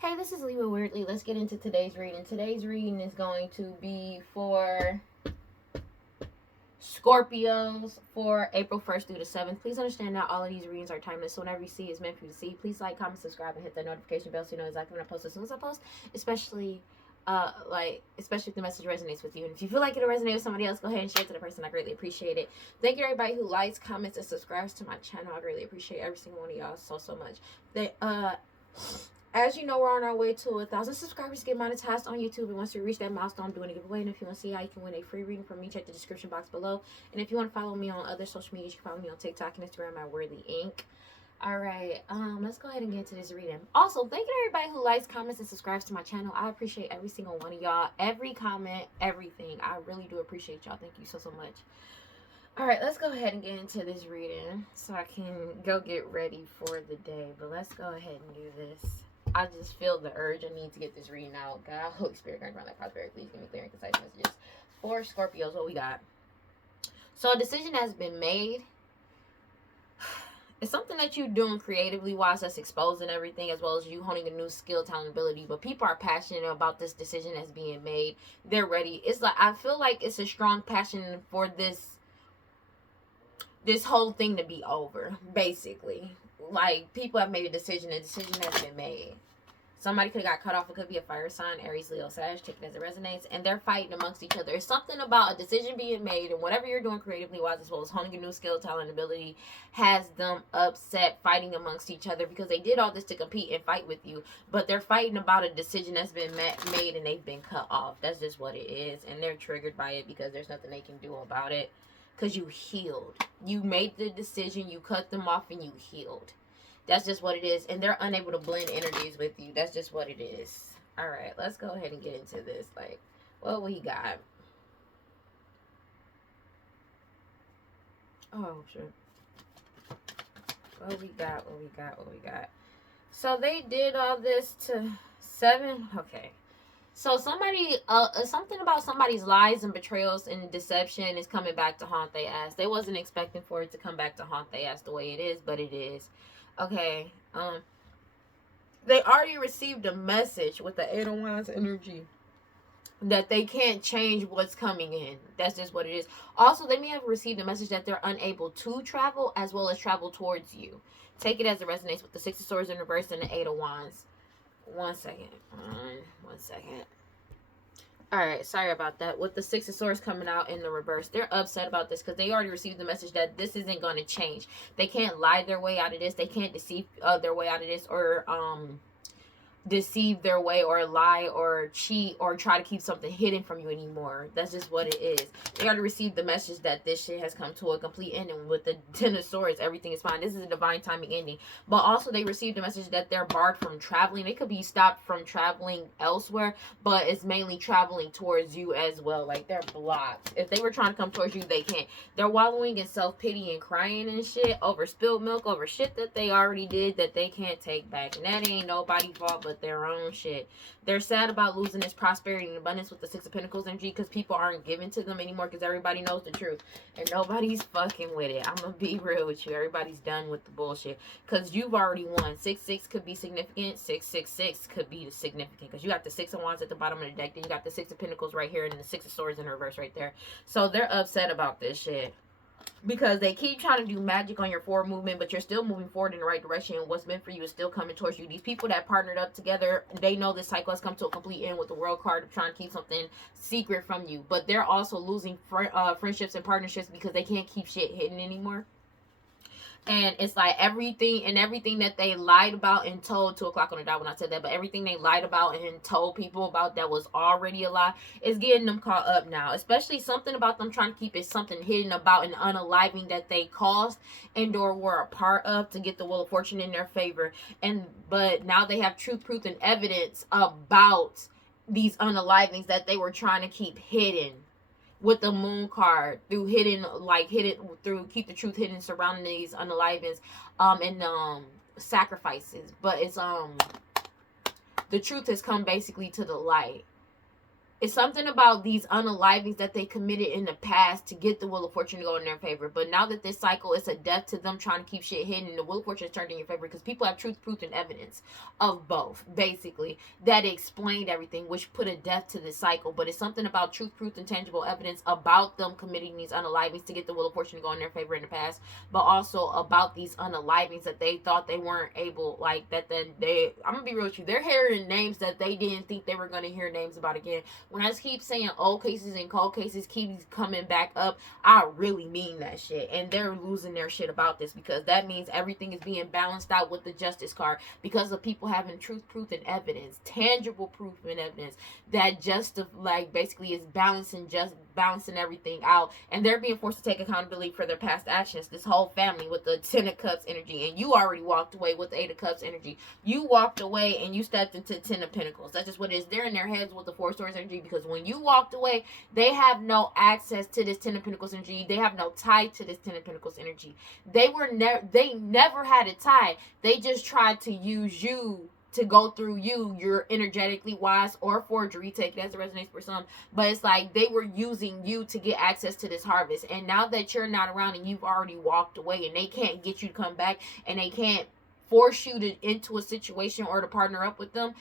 Hey, this is Lee with WeirdLee. Let's get into today's reading. Today's reading is going to be for Scorpios for April 1st through the 7th. Please understand that all of these readings are timeless. So whenever you see is meant for you to see. Please like, comment, subscribe, and hit that notification bell so you know exactly when I post as soon as I post. Especially if the message resonates with you. And if you feel like it'll resonate with somebody else, go ahead and share it to the person. I greatly appreciate it. Thank you everybody who likes, comments, and subscribes to my channel. I greatly appreciate every single one of y'all so much. As you know, we're on our way to 1,000 subscribers to get monetized on YouTube. And once we reach that milestone, I'm doing a giveaway. And if you want to see how you can win a free reading from me, check the description box below. And if you want to follow me on other social media, you can follow me on TikTok and Instagram at WeirdLee Inc. Alright, let's go ahead and get into this reading. Also, thank you to everybody who likes, comments, and subscribes to my channel. I appreciate every single one of y'all. Every comment, everything. I really do appreciate y'all. Thank you so much. Alright, let's go ahead and get into this reading so I can go get ready for the day. But let's go ahead and do this. I just feel the urge. I need to get this reading out. God, Holy Spirit, grant that prosperity. Please give me clear and concise messages. For Scorpios, what we got? So a decision has been made. It's something that you're doing creatively wise that's exposing everything, as well as you honing a new skill, talent, ability. But people are passionate about this decision that's being made. They're ready. It's like, I feel like it's a strong passion for this whole thing to be over, basically. Like, people have made a decision has been made. Somebody could have got cut off. It could be a fire sign, Aries, Leo, Sag, take it as it resonates. And they're fighting amongst each other. It's something about a decision being made, and whatever you're doing creatively wise, as well as honing a new skill, talent, ability, has them upset, fighting amongst each other, because they did all this to compete and fight with you. But they're fighting about a decision that's been made and they've been cut off. That's just what it is. And they're triggered by it because there's nothing they can do about it. Because you healed. You made the decision, you cut them off, and you healed. That's just what it is. And they're unable to blend energies with you. That's just what it is. Alright, let's go ahead and get into this. Like, what we got? Oh, sure. What we got? So they did all this to 7. Okay. So somebody, something about somebody's lies and betrayals and deception is coming back to haunt their ass. They wasn't expecting for it to come back to haunt their ass the way it is, but it is. Okay. They already received a message with the 8 of Wands energy that they can't change what's coming in. That's just what it is. Also, they may have received a message that they're unable to travel as well as travel towards you. Take it as it resonates with the 6 of Swords in reverse and the 8 of Wands. One second. Alright, sorry about that. With the 6 of Swords coming out in the reverse, they're upset about this because they already received the message that this isn't going to change. They can't lie their way out of this. They can't deceive their way out of this, or deceive their way, or lie, or cheat, or try to keep something hidden from you anymore. That's just what it is. They already received the message that this shit has come to a complete ending. With the 10 of Swords, everything is fine. This is a divine timing ending. But also they received a message that they're barred from traveling. They could be stopped from traveling elsewhere, but it's mainly traveling towards you as well. Like, they're blocked. If they were trying to come towards you, they can't. They're wallowing in self-pity and crying and shit over spilled milk, over shit that they already did that they can't take back. And that ain't nobody's fault but their own shit. They're sad about losing this prosperity and abundance with the 6 of Pentacles energy, because people aren't giving to them anymore, because everybody knows the truth and nobody's fucking with it. I'm gonna be real with you. Everybody's done with the bullshit, because you've already won. 6-6 could be significant. 6-6-6 could be significant, because you got the 6 of Wands at the bottom of the deck, then you got the 6 of Pentacles right here, and the 6 of Swords in reverse right there. So they're upset about this shit, because they keep trying to do magic on your forward movement, but you're still moving forward in the right direction, and what's meant for you is still coming towards you. These people that partnered up together, they know this cycle has come to a complete end with the World card of trying to keep something secret from you, but they're also losing friendships and partnerships because they can't keep shit hidden anymore. And it's like everything that they lied about and told, 2 o'clock on the dot when I said that, but everything they lied about and told people about that was already a lie is getting them caught up now. Especially something about them trying to keep it something hidden about an unaliving that they caused and or were a part of to get the Wheel of Fortune in their favor. But now they have truth, proof, and evidence about these unalivings that they were trying to keep hidden. With the Moon card, through through keep the truth hidden surrounding these unalivings and sacrifices. But it's the truth has come basically to the light. It's something about these unalivings that they committed in the past to get the Wheel of Fortune to go in their favor. But now that this cycle is a death to them trying to keep shit hidden, the Wheel of Fortune is turned in your favor because people have truth, proof, and evidence of both, basically, that explained everything, which put a death to this cycle. But it's something about truth, proof, and tangible evidence about them committing these unalivings to get the Wheel of Fortune to go in their favor in the past, but also about these unalivings that they thought they weren't able, like, that then they, I'm gonna be real with you, they're hearing names that they didn't think they were gonna hear names about again. When I keep saying old cases and cold cases keep coming back up, I really mean that shit. And they're losing their shit about this because that means everything is being balanced out with the justice card because of people having truth, proof, and evidence, tangible proof and evidence that just like basically is balancing everything out, and they're being forced to take accountability for their past actions. This whole family with the 10 of Cups energy, and you already walked away with the 8 of Cups energy. You walked away and you stepped into 10 of Pentacles. That's just what it is. They're in their heads with the 4 Swords energy because when you walked away, they have no access to this 10 of Pentacles energy. They have no tie to this 10 of Pentacles energy. They never had a tie. They just tried to use you to go through you. You're energetically wise or forgery, take it as it resonates for some, but it's like they were using you to get access to this harvest. And now that you're not around and you've already walked away and they can't get you to come back and they can't force you to into a situation or to partner up with them,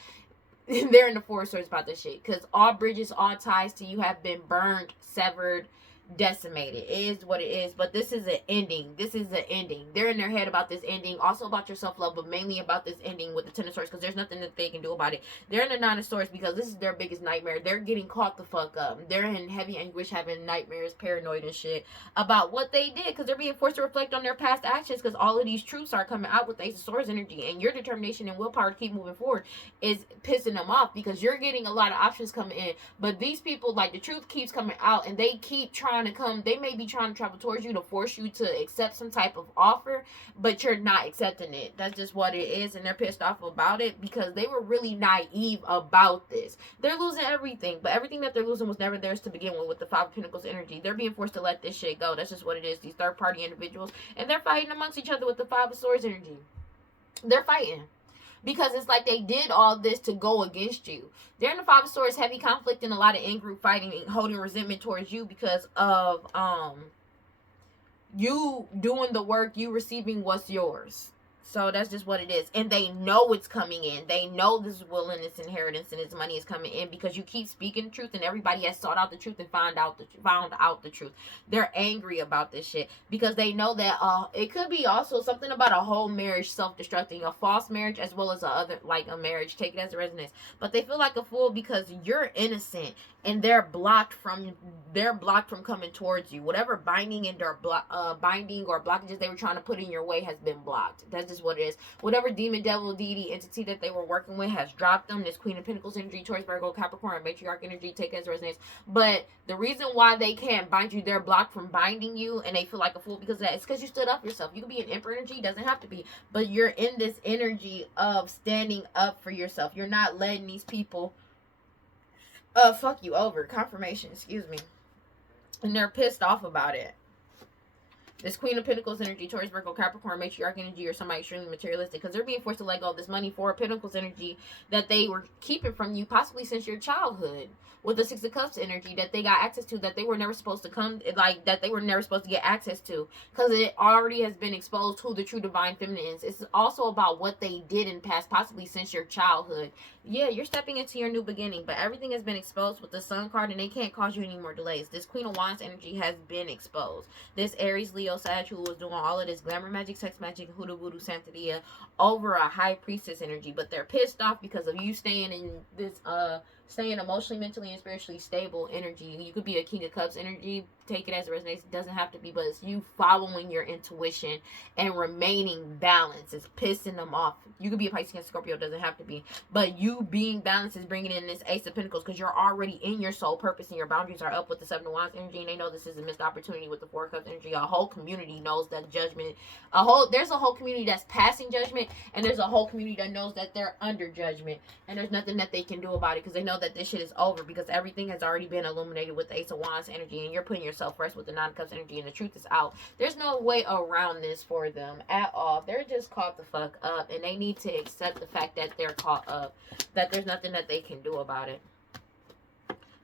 they're in the 4 Swords about this shit because all bridges, all ties to you have been burned, severed, decimated. It is what it is, but this is an ending. This is an ending. They're in their head about this ending, also about your self-love, but mainly about this ending with the 10 of Swords because there's nothing that they can do about it. They're in the 9 of Swords because this is their biggest nightmare. They're getting caught the fuck up. They're in heavy anguish, having nightmares, paranoid and shit about what they did because they're being forced to reflect on their past actions because all of these truths are coming out with the Ace of Swords energy, and your determination and willpower to keep moving forward is pissing them off because you're getting a lot of options coming in, but these people, like, the truth keeps coming out and they keep trying to come, they may be trying to travel towards you to force you to accept some type of offer, but you're not accepting it. That's just what it is, and they're pissed off about it because they were really naive about this. They're losing everything, but everything that they're losing was never theirs to begin with the 5 of Pentacles energy. They're being forced to let this shit go. That's just what it is. These third party individuals, and they're fighting amongst each other with the 5 of Swords energy. They're fighting because it's like they did all this to go against you. They're in the 5 of Swords, heavy conflict and a lot of in-group fighting and holding resentment towards you because of you doing the work, you receiving what's yours. So that's just what it is. And they know it's coming in. They know this will and this inheritance and this money is coming in because you keep speaking the truth and everybody has sought out the truth and found out the truth. They're angry about this shit because they know that it could be also something about a whole marriage self-destructing, a false marriage as well as a marriage. Take it as a resonance. But they feel like a fool because you're innocent and they're blocked from coming towards you. Whatever binding or blockages they were trying to put in your way has been blocked. That's just what it is. Whatever demon, devil, deity, entity that they were working with has dropped them. This Queen of Pentacles energy, Taurus, Virgo, Capricorn, Matriarch energy, take it as resonates. But the reason why they can't bind you, they're blocked from binding you, and they feel like a fool because of that. It's because you stood up for yourself. You can be an Emperor energy, doesn't have to be, but you're in this energy of standing up for yourself. You're not letting these people fuck you over. Confirmation, excuse me. And they're pissed off about it. This Queen of Pentacles energy, Taurus, Virgo, Capricorn, Matriarch energy, or somebody extremely materialistic because they're being forced to let go of this money, 4 of Pentacles energy that they were keeping from you possibly since your childhood. With the 6 of Cups energy that they got access to that they were never supposed to that they were never supposed to get access to because it already has been exposed who the true divine feminine is. It's also about what they did in the past, possibly since your childhood. Yeah, you're stepping into your new beginning, but everything has been exposed with the Sun card and they can't cause you any more delays. This Queen of Wands energy has been exposed. This Aries, Leo, Sag who was doing all of this glamour magic, sex magic, hoodoo, voodoo, Santeria over a High Priestess energy, but they're pissed off because of you staying in this staying emotionally, mentally, and spiritually stable energy. You could be a King of Cups energy. Take it as it resonates. It doesn't have to be, but it's you following your intuition and remaining balanced. It's pissing them off. You could be a Pisces and Scorpio. It doesn't have to be. But you being balanced is bringing in this Ace of Pentacles because you're already in your soul purpose and your boundaries are up with the 7 of Wands energy. And they know this is a missed opportunity with the 4 of Cups energy. A whole community knows that judgment. There's a whole community that's passing judgment. And there's a whole community that knows that they're under judgment. And there's nothing that they can do about it because they know that this shit is over because everything has already been illuminated with the Ace of Wands energy. And you're putting yourself first with the 9 of Cups energy, and the truth is out. There's no way around this for them at all. They're just caught the fuck up, and they need to accept the fact that they're caught up, that there's nothing that they can do about it.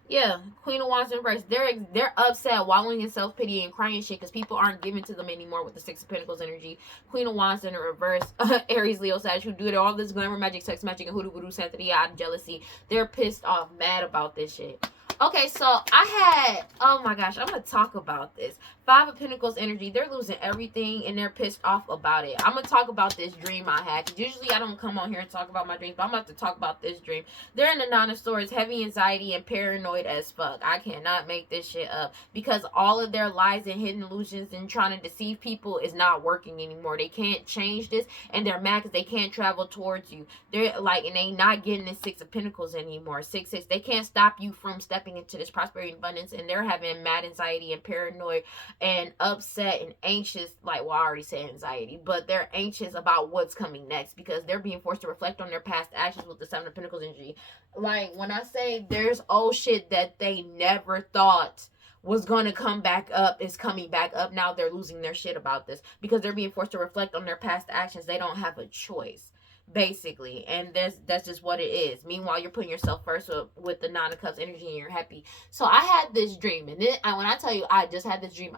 Yeah, Queen of Wands in reverse. They're upset, wallowing in self pity and crying shit because people aren't giving to them anymore with the Six of Pentacles energy. Queen of Wands in the reverse. Aries, Leo, Sag, who do all this glamour magic, sex magic, and hoodoo voodoo, Santeria, jealousy. They're pissed off, mad about this shit. Okay, so I had, oh my gosh, I'm gonna talk about this. Five of Pentacles energy. They're losing everything and they're pissed off about it. I'm gonna talk about this dream I had. Usually I don't come on here and talk about my dreams, but I'm about to talk about this dream. They're in the Nine of Swords, heavy anxiety and paranoid as fuck. I cannot make this shit up because all of their lies and hidden illusions and trying to deceive people is not working anymore. They can't change this and they're mad because they can't travel towards you. They're like, and they not getting the Six of Pentacles anymore. 6-6. They can't stop you from stepping into this prosperity and abundance, and they're having mad anxiety and paranoid and upset and anxious. Like, well, I already said anxiety, but they're anxious about what's coming next because they're being forced to reflect on their past actions with the Seven of Pentacles energy. Like, when I say there's old shit that they never thought was going to come back up is coming back up now. They're losing their shit about this because they're being forced to reflect on their past actions. They don't have a choice, basically, and that's just what it is. Meanwhile, you're putting yourself first with the Nine of Cups energy and you're happy. So I had this dream, and then when I tell you I just had this dream,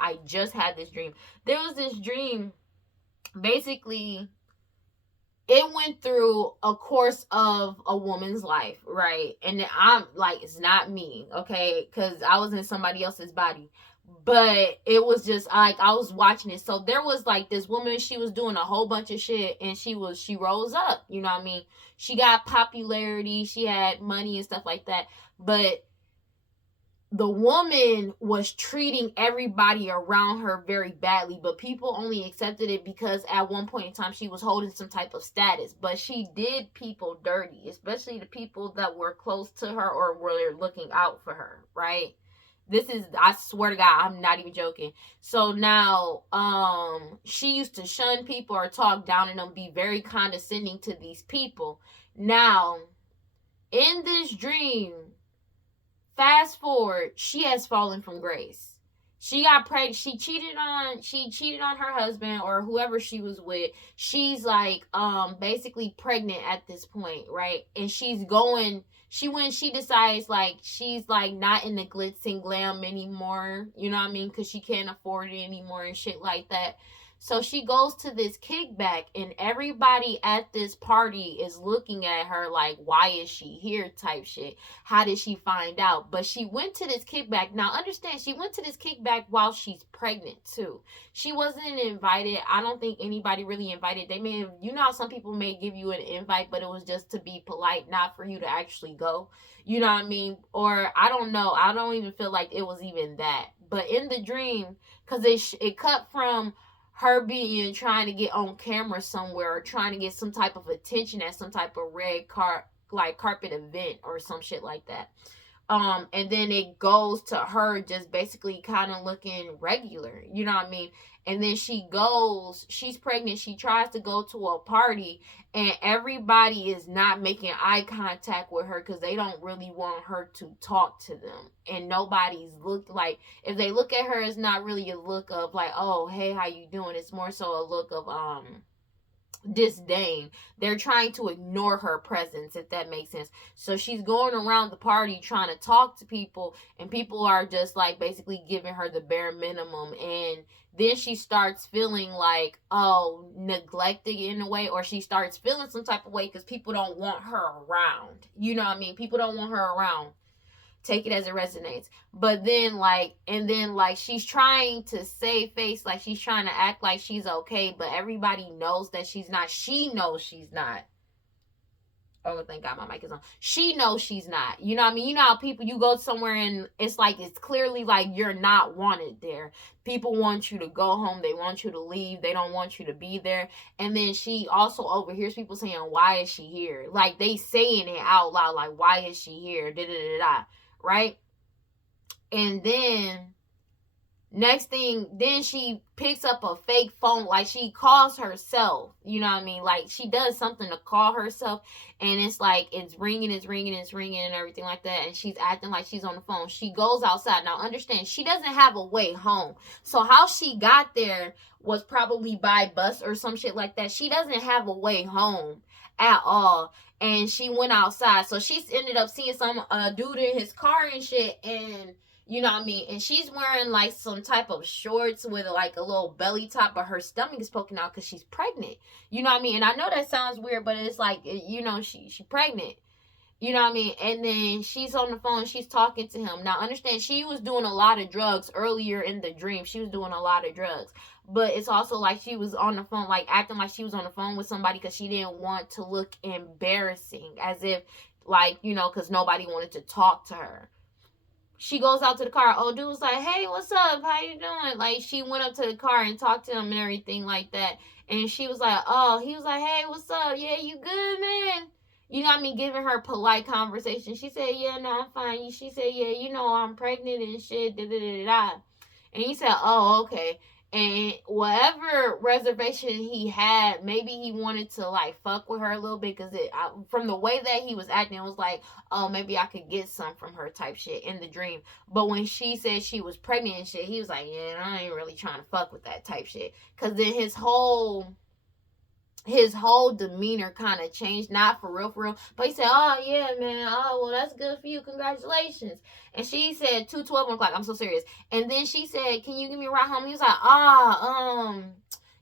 there was this dream. Basically, it went through a course of a woman's life, right? And I'm like, it's not me, okay? Because I was in somebody else's body. But it was just like I was watching it. So there was like this woman, she was doing a whole bunch of shit and she rose up, you know what I mean? She got popularity, she had money and stuff like that. But the woman was treating everybody around her very badly, but people only accepted it because at one point in time she was holding some type of status. But she did people dirty, especially the people that were close to her or were looking out for her, right? This is, I swear to God, I'm not even joking. So now, she used to shun people or talk down on them, be very condescending to these people. Now, in this dream, fast forward, she has fallen from grace. She got pregnant. She cheated on her husband or whoever she was with. She's like basically pregnant at this point, right? And when she decides like she's like not in the glitz and glam anymore, you know what I mean? Because she can't afford it anymore and shit like that. So she goes to this kickback, and everybody at this party is looking at her like, why is she here type shit. How did she find out? But she went to this kickback. Now, understand, she went to this kickback while she's pregnant, too. She wasn't invited. I don't think anybody really invited. They may have, you know how some people may give you an invite, but it was just to be polite, not for you to actually go. You know what I mean? Or, I don't know. I don't even feel like it was even that. But in the dream, because it cut from her being trying to get on camera somewhere or trying to get some type of attention at some type of red carpet event or some shit like that. And then it goes to her just basically kind of looking regular, you know what I mean? And then she's pregnant, she tries to go to a party, and everybody is not making eye contact with her because they don't really want her to talk to them. And nobody's looked like, if they look at her, it's not really a look of like, oh, hey, how you doing? It's more so a look of disdain. They're trying to ignore her presence, if that makes sense. So she's going around the party trying to talk to people, and people are just like basically giving her the bare minimum. And then she starts feeling like, oh, neglected in a way, or she starts feeling some type of way because people don't want her around. You know what I mean? People don't want her around. Take it as it resonates. But then like she's trying to save face, like she's trying to act like she's okay, but everybody knows that she's not. She knows she's not. Oh, thank God my mic is on. She knows she's not. You know what I mean? You know how people, you go somewhere and it's like, it's clearly like you're not wanted there. People want you to go home. They want you to leave. They don't want you to be there. And then she also overhears people saying, why is she here? Like they saying it out loud, like, why is she here? Da da da da. Right? And then next thing, then she picks up a fake phone, like she calls herself, you know what I mean? Like she does something to call herself, and it's like it's ringing and everything like that, and she's acting like she's on the phone. She goes outside. Now understand, she doesn't have a way home. So how she got there was probably by bus or some shit like that. She doesn't have a way home at all. And she went outside. So she ended up seeing some dude in his car and shit. And you know what I mean? And she's wearing like some type of shorts with like a little belly top, but her stomach is poking out because she's pregnant. You know what I mean? And I know that sounds weird, but it's like, you know, she pregnant. You know what I mean? And then she's on the phone, she's talking to him. Now, understand, she was doing a lot of drugs earlier in the dream. She was doing a lot of drugs. But it's also like she was on the phone, like acting like she was on the phone with somebody because she didn't want to look embarrassing. As if, like, you know, because nobody wanted to talk to her. She goes out to the car. Old dude was like, hey, what's up? How you doing? Like, she went up to the car and talked to him and everything like that. And she was like, oh, he was like, hey, what's up? Yeah, you good, man? You know what I mean? Giving her polite conversation. She said, yeah, no, I'm fine. She said, yeah, you know, I'm pregnant and shit. Da, da, da, da. And he said, oh, okay. And whatever reservation he had, maybe he wanted to like fuck with her a little bit because from the way that he was acting, it was like, oh, maybe I could get some from her type shit in the dream. But when she said she was pregnant and shit, he was like, yeah, I ain't really trying to fuck with that type shit. Because then his whole demeanor kind of changed, not for real, but he said, oh yeah, man, oh well, that's good for you, congratulations. And she said 2:12 o'clock, I'm so serious. And then she said, can you give me a ride home? He was like,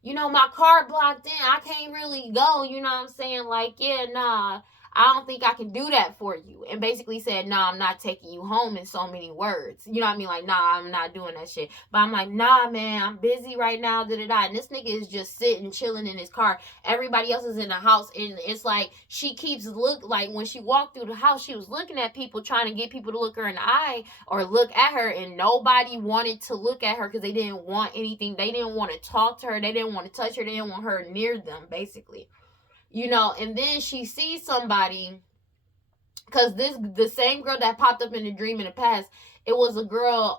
you know, my car blocked in, I can't really go, you know what I'm saying, like, yeah, nah, I don't think I can do that for you. And basically said, nah, I'm not taking you home in so many words. You know what I mean? Like, nah, I'm not doing that shit. But I'm like, nah, man, I'm busy right now, da-da-da. And this nigga is just sitting, chilling in his car. Everybody else is in the house. And it's like, she keeps like, when she walked through the house, she was looking at people, trying to get people to look her in the eye or look at her. And nobody wanted to look at her because they didn't want anything. They didn't want to talk to her. They didn't want to touch her. They didn't want her near them, basically. You know, and then she sees somebody, because the same girl that popped up in the dream in the past, it was a girl,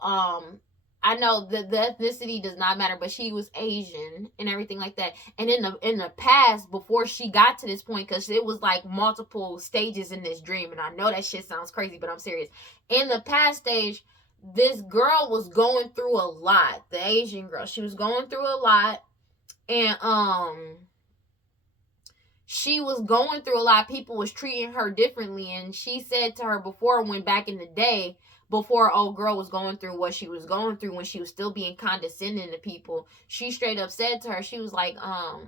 I know the ethnicity does not matter, but she was Asian and everything like that. And in the past, before she got to this point, because it was like multiple stages in this dream, and I know that shit sounds crazy, but I'm serious. In the past stage, this girl was going through a lot. The Asian girl, she was going through a lot, and she was going through a lot. People was treating her differently. And she said to her before, when back in the day, before old girl was going through what she was going through, when she was still being condescending to people, she straight up said to her, she was like, I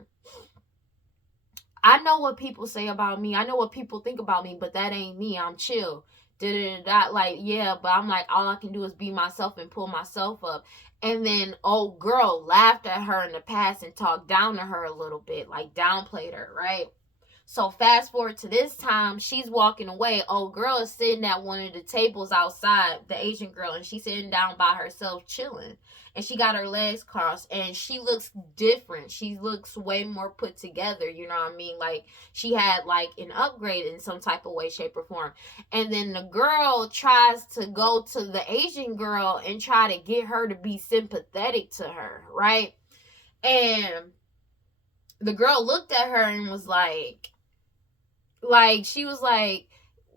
know what people say about me. I know what people think about me, but that ain't me. I'm chill. Da-da-da-da. Like, yeah, but I'm like, all I can do is be myself and pull myself up. And then old girl laughed at her in the past and talked down to her a little bit, like downplayed her, right? So fast forward to this time, she's walking away. Old girl is sitting at one of the tables outside, the Asian girl, and she's sitting down by herself chilling. And she got her legs crossed, and she looks different. She looks way more put together, you know what I mean? Like, she had like an upgrade in some type of way, shape, or form. And then the girl tries to go to the Asian girl and try to get her to be sympathetic to her, right? And the girl looked at her and was like, she was like,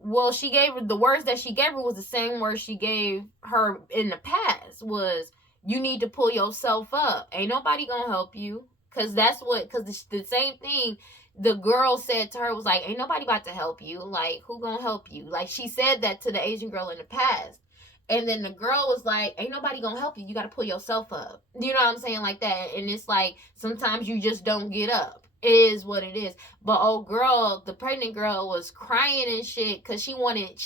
well, she gave her, the words that she gave her was the same words she gave her in the past, was, you need to pull yourself up. Ain't nobody gonna help you. Because the same thing the girl said to her was like, ain't nobody about to help you. Like, who gonna help you? Like, she said that to the Asian girl in the past. And then the girl was like, ain't nobody gonna help you. You gotta pull yourself up. You know what I'm saying? Like that. And it's like, sometimes you just don't get up. It is what it is. But old girl, the pregnant girl, was crying and shit because she wanted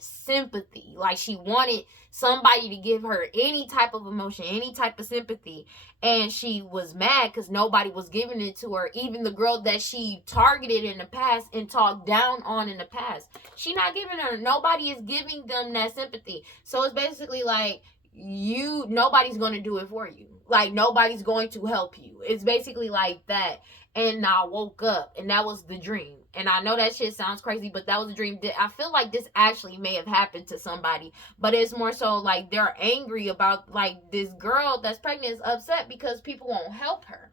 sympathy. Like, she wanted somebody to give her any type of emotion, any type of sympathy. And she was mad because nobody was giving it to her. Even the girl that she targeted in the past and talked down on in the past, she not giving her. Nobody is giving them that sympathy. So it's basically like, nobody's going to do it for you. Like, nobody's going to help you. It's basically like that. And I woke up, and that was the dream. And I know that shit sounds crazy, but that was a dream. I feel like this actually may have happened to somebody, but it's more so like they're angry about, like, this girl that's pregnant is upset because people won't help her.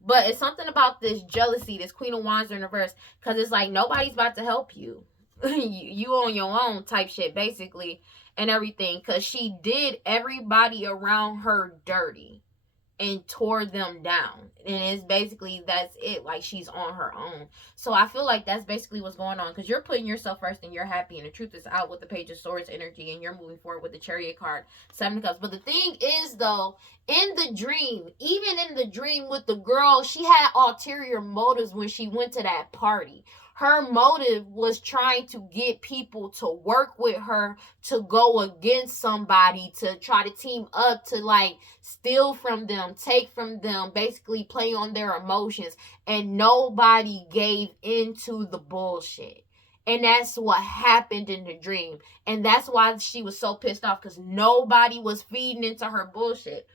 But it's something about this jealousy, this Queen of Wands in reverse, because it's like nobody's about to help you. You on your own type shit, basically, and everything, because she did everybody around her dirty. and tore them down. And it's basically, that's it. Like, she's on her own. So I feel like that's basically what's going on, because you're putting yourself first and you're happy, and the truth is out with the Page of Swords energy, and you're moving forward with the Chariot card, Seven of Cups. But the thing is, though, in the dream, even in the dream with the girl, she had ulterior motives when she went to that party. Her motive was trying to get people to work with her, to go against somebody, to try to team up, to like steal from them, take from them, basically play on their emotions. And nobody gave into the bullshit. And that's what happened in the dream. And that's why she was so pissed off, because nobody was feeding into her bullshit.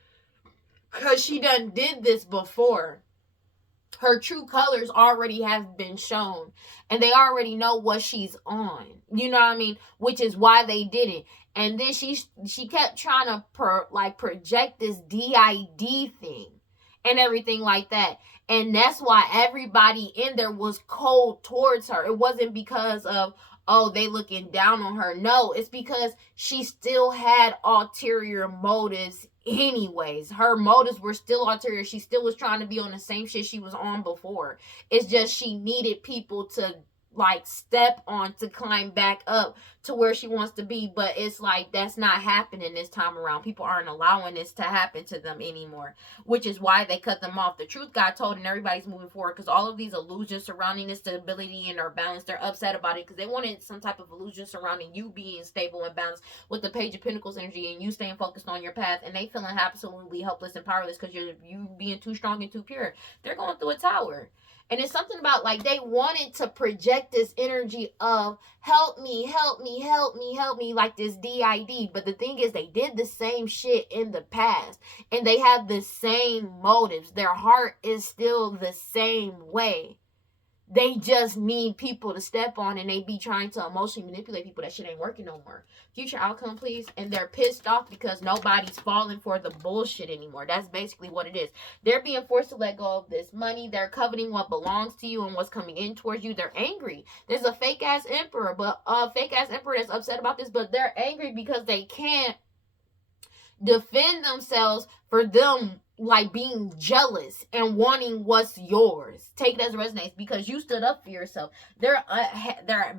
Because she done did this before. Her true colors already have been shown, and they already know what she's on. You know what I mean? Which is why they did it. And then she kept trying to project this DID thing and everything like that. And that's why everybody in there was cold towards her. It wasn't because of, oh, they looking down on her. No, it's because she still had ulterior motives anyways. Her motives were still ulterior. She still was trying to be on the same shit she was on before. It's just she needed people to like step on to climb back up to where she wants to be. But it's like, that's not happening this time around. People aren't allowing this to happen to them anymore, which is why they cut them off. The truth got told, and everybody's moving forward, because all of these illusions surrounding this stability and their balance, they're upset about it, because they wanted some type of illusion surrounding you being stable and balanced with the Page of Pentacles energy, and you staying focused on your path, and they feeling absolutely helpless and powerless because you being too strong and too pure. They're going through a tower. And it's something about, like, they wanted to project this energy of help me, help me, help me, help me, like this DID. But the thing is, they did the same shit in the past, and they have the same motives. Their heart is still the same way. They just need people to step on, and they be trying to emotionally manipulate people. That shit ain't working no more. Future outcome, please. And they're pissed off because nobody's falling for the bullshit anymore. That's basically what it is. They're being forced to let go of this money. They're coveting what belongs to you and what's coming in towards you. They're angry. There's a fake ass emperor, that's upset about this, but they're angry because they can't defend themselves for them like being jealous and wanting what's yours. Take it as it resonates, because you stood up for yourself. They're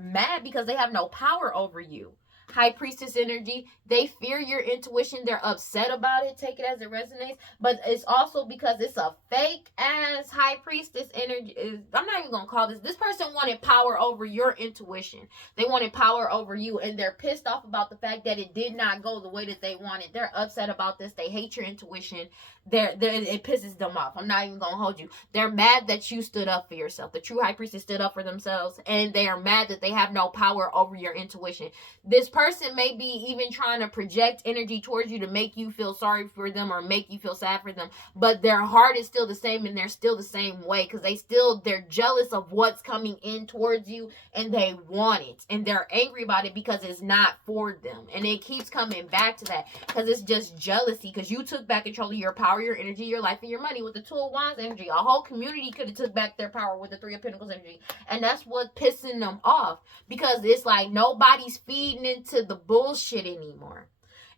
mad because they have no power over you. High Priestess energy, they fear your intuition. They're upset about it. Take it as it resonates. But it's also because it's a fake ass High Priestess energy. I'm not even gonna call this person wanted power over your intuition. They wanted power over you, and they're pissed off about the fact that it did not go the way that they wanted. They're upset about this. They hate your intuition. It pisses them off. I'm not even gonna hold you. They're mad that you stood up for yourself. The true High Priestess stood up for themselves, and they are mad that they have no power over your intuition. This person may be even trying to project energy towards you to make you feel sorry for them or make you feel sad for them, but their heart is still the same, and they're still the same way, because they're jealous of what's coming in towards you, and they want it, and they're angry about it because it's not for them. And it keeps coming back to that, because it's just jealousy, because you took back control of your power, your energy, your life, and your money with the Two of Wands energy. A whole community could have took back their power with the Three of Pentacles energy, and that's what's pissing them off, because it's like nobody's feeding into the bullshit anymore.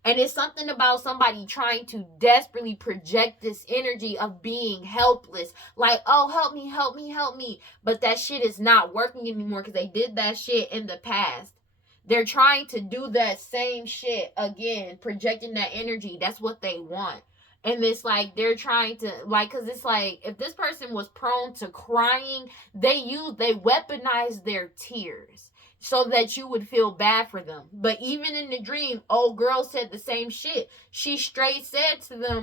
And it's something about somebody trying to desperately project this energy of being helpless, like, oh, help me, help me, help me. But that shit is not working anymore, because they did that shit in the past. They're trying to do that same shit again, projecting that energy. That's what they want. And it's like they're trying to, like, because it's like if this person was prone to crying, they weaponize their tears so that you would feel bad for them. But even in the dream, old girl said the same shit. She straight said to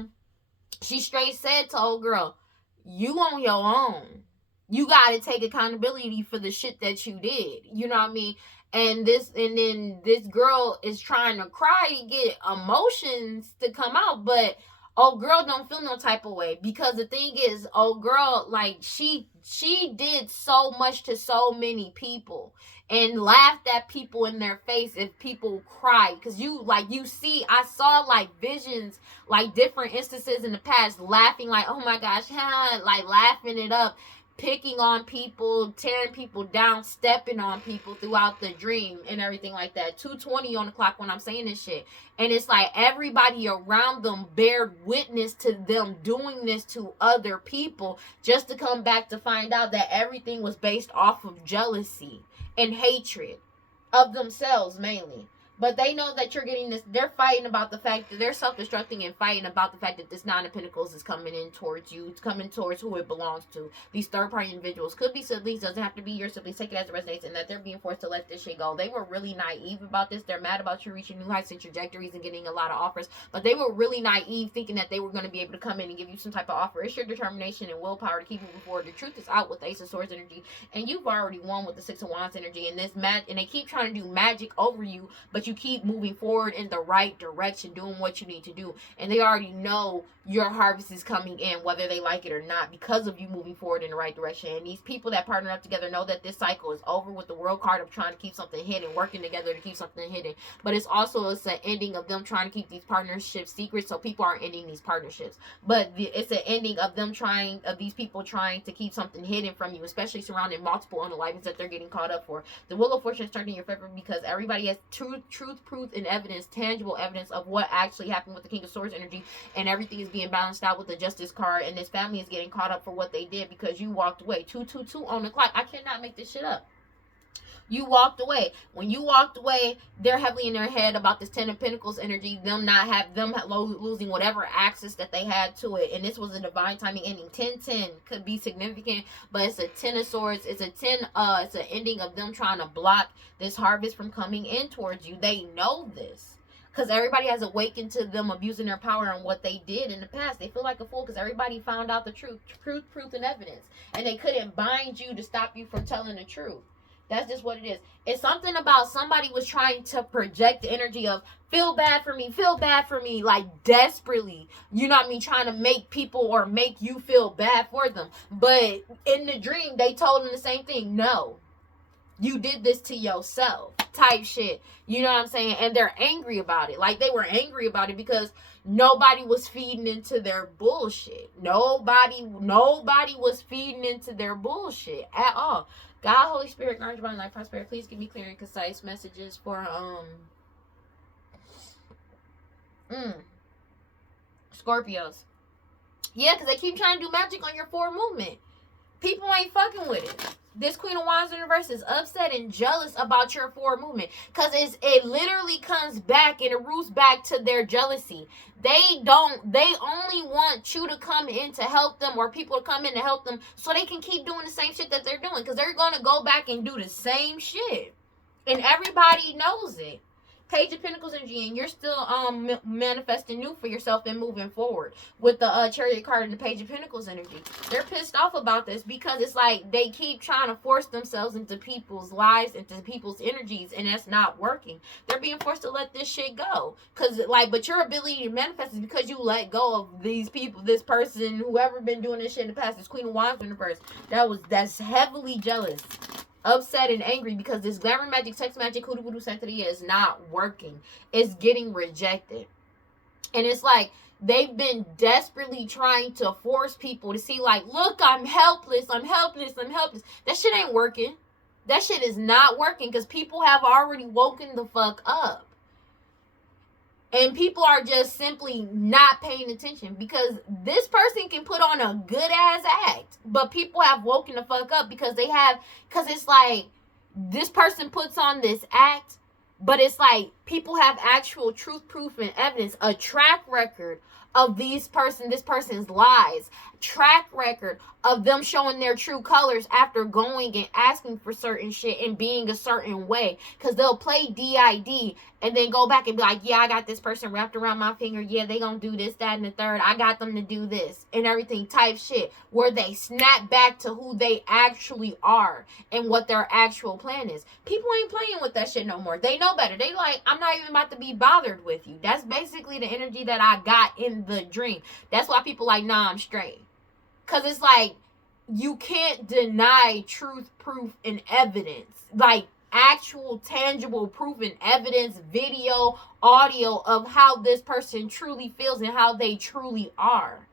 old girl, you on your own. You got to take accountability for the shit that you did. You know what I mean? And then this girl is trying to cry to get emotions to come out, but old girl don't feel no type of way, because the thing is, old girl, like, she did so much to so many people and laughed at people in their face if people cried. Because I saw like visions, like different instances in the past, laughing like, oh my gosh, like laughing it up. picking on people, tearing people down, stepping on people throughout the dream and everything like that. 2:20 on the clock when I'm saying this shit. And it's like everybody around them bared witness to them doing this to other people, just to come back to find out that everything was based off of jealousy and hatred of themselves mainly. But they know that you're getting this. They're fighting about the fact that they're self-destructing and fighting about the fact that this Nine of Pentacles is coming in towards you. It's coming towards who it belongs to. These third-party individuals. Could be siblings. Doesn't have to be your siblings. Take it as it resonates. And that they're being forced to let this shit go. They were really naive about this. They're mad about you reaching new heights and trajectories and getting a lot of offers. But they were really naive, thinking that they were going to be able to come in and give you some type of offer. It's your determination and willpower to keep moving forward. The truth is out with the Ace of Swords energy. And you've already won with the Six of Wands energy. And and they keep trying to do magic over you. But you keep moving forward in the right direction, doing what you need to do, and they already know your harvest is coming in, whether they like it or not, because of you moving forward in the right direction. And these people that partner up together know that this cycle is over with the World card of trying to keep something hidden, working together to keep something hidden. But it's an ending of them trying to keep these partnerships secret, so people aren't ending these partnerships. But it's an ending of these people trying to keep something hidden from you, especially surrounding multiple unalivings that they're getting caught up for. The Wheel of Fortune is turning in your favor because everybody has truth, proof, and evidence, tangible evidence of what actually happened with the King of Swords energy, and everything is being balanced out with the Justice card, and this family is getting caught up for what they did because you walked away. 222 on the clock. I cannot make this shit up. You walked away. When you walked away, they're heavily in their head about this Ten of Pentacles energy, losing whatever access that they had to it. And this was a divine timing ending. 10-10 could be significant, but it's a Ten of Swords. It's it's an ending of them trying to block this harvest from coming in towards you. They know this. Because everybody has awakened to them abusing their power and what they did in the past. They feel like a fool because everybody found out the truth, proof, and evidence. And they couldn't bind you to stop you from telling the truth. That's just what it is. It's something about somebody was trying to project the energy of feel bad for me, like desperately. You know what I mean? Trying to make people or make you feel bad for them. But in the dream, they told them the same thing. No. You did this to yourself type shit. You know what I'm saying? And they're angry about it. Like, they were angry about it because nobody was feeding into their bullshit. Nobody was feeding into their bullshit at all. God, Holy Spirit, Guardian, Divine Life, Prosperity, please give me clear and concise messages for Scorpios. Yeah, because they keep trying to do magic on your forward movement. People ain't fucking with it. This Queen of Wands universe is upset and jealous about your forward movement. Because it literally comes back and it roots back to their jealousy. They only want you to come in to help them, or people to come in to help them, so they can keep doing the same shit that they're doing. Because they're going to go back and do the same shit. And everybody knows it. Page of Pentacles energy, and you're still manifesting new for yourself and moving forward with the Chariot card and the Page of Pentacles energy. They're pissed off about this because it's like they keep trying to force themselves into people's lives, into people's energies, and that's not working. They're being forced to let this shit go. But your ability to manifest is because you let go of these people, this person, whoever been doing this shit in the past, this Queen of Wands universe, that's heavily jealous, upset, and angry because this glamour magic, sex magic, hoodoo voodoo santeria is not working. It's getting rejected. And it's like they've been desperately trying to force people to see, like, look, I'm helpless. That shit ain't working. That shit is not working because people have already woken the fuck up. And people are just simply not paying attention because this person can put on a good ass act, but people have woken the fuck up because it's like this person puts on this act, but it's like people have actual truth, proof, and evidence, a track record of this person's lies, track record of them showing their true colors after going and asking for certain shit and being a certain way. Because they'll play DID and then go back and be like, yeah, I got this person wrapped around my finger. Yeah, they gonna do this, that, and the third. I got them to do this and everything type shit. Where they snap back to who they actually are and what their actual plan is. People ain't playing with that shit no more. They know better. They like, I'm not even about to be bothered with you. That's basically the energy that I got in the dream. That's why people like, nah, I'm straight. Because it's like, you can't deny truth, proof, and evidence. Like, actual, tangible proof and evidence, video, audio of how this person truly feels and how they truly are.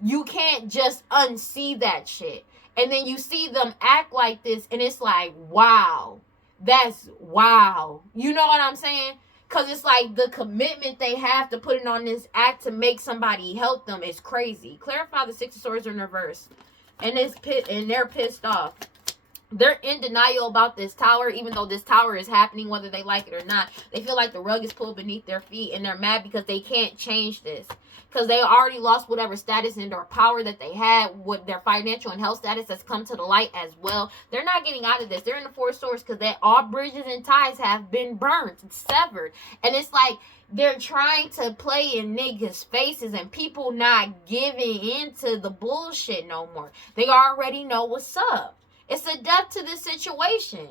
You can't just unsee that shit. And then you see them act like this, and it's like, wow, that's wow. You know what I'm saying? Because it's like the commitment they have to putting on this act to make somebody help them is crazy. Clarify the Six of Swords in reverse. And they're pissed off. They're in denial about this tower, even though this tower is happening, whether they like it or not. They feel like the rug is pulled beneath their feet, and they're mad because they can't change this. Because they already lost whatever status and or power that they had with their financial and health status has come to the light as well. They're not getting out of this. They're in the Four of Swords because all bridges and ties have been burnt and severed. And it's like they're trying to play in niggas' faces and people not giving into the bullshit no more. They already know what's up. It's a death to the situation.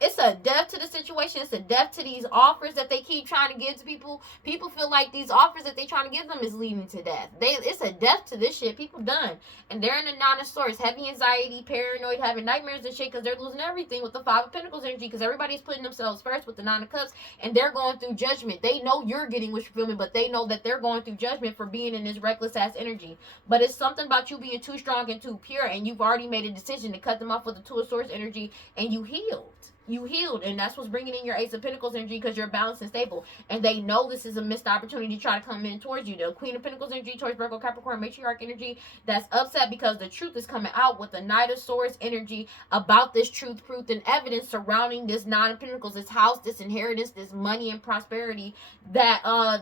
It's a death to the situation. It's a death to these offers that they keep trying to give to people. People feel like these offers that they trying to give them is leading to death. It's a death to this shit. People done. And they're in the Nine of Swords. Heavy anxiety, paranoid, having nightmares and shit because they're losing everything with the Five of Pentacles energy because everybody's putting themselves first with the Nine of Cups and they're going through judgment. They know you're getting what you're feeling, but they know that they're going through judgment for being in this reckless ass energy. But it's something about you being too strong and too pure, and you've already made a decision to cut them off with the Two of Swords energy, and you healed. You healed, and that's what's bringing in your Ace of Pentacles energy because you're balanced and stable. And they know this is a missed opportunity to try to come in towards you. The Queen of Pentacles energy, Taurus, Virgo, Capricorn, Matriarch energy, that's upset because the truth is coming out with the Knight of Swords energy about this truth, proof, and evidence surrounding this Nine of Pentacles, this house, this inheritance, this money and prosperity that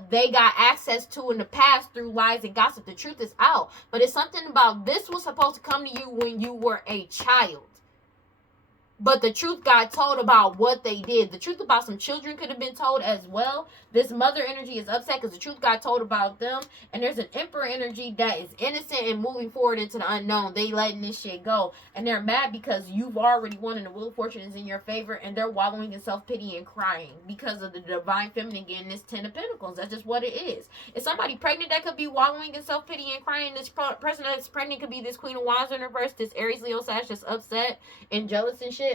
they got access to in the past through lies and gossip. The truth is out. But it's something about this was supposed to come to you when you were a child. But the truth got told about what they did. The truth about some children could have been told as well. This mother energy is upset because the truth got told about them. And there's an emperor energy that is innocent and moving forward into the unknown. They letting this shit go. And they're mad because you've already won and the Wheel of Fortune is in your favor. And they're wallowing in self-pity and crying because of the divine feminine getting this Ten of Pentacles. That's just what it is. If somebody pregnant that could be wallowing in self-pity and crying, this person that's pregnant could be this Queen of Wands in reverse. This Aries, Leo, Sag that's upset and jealous and shit.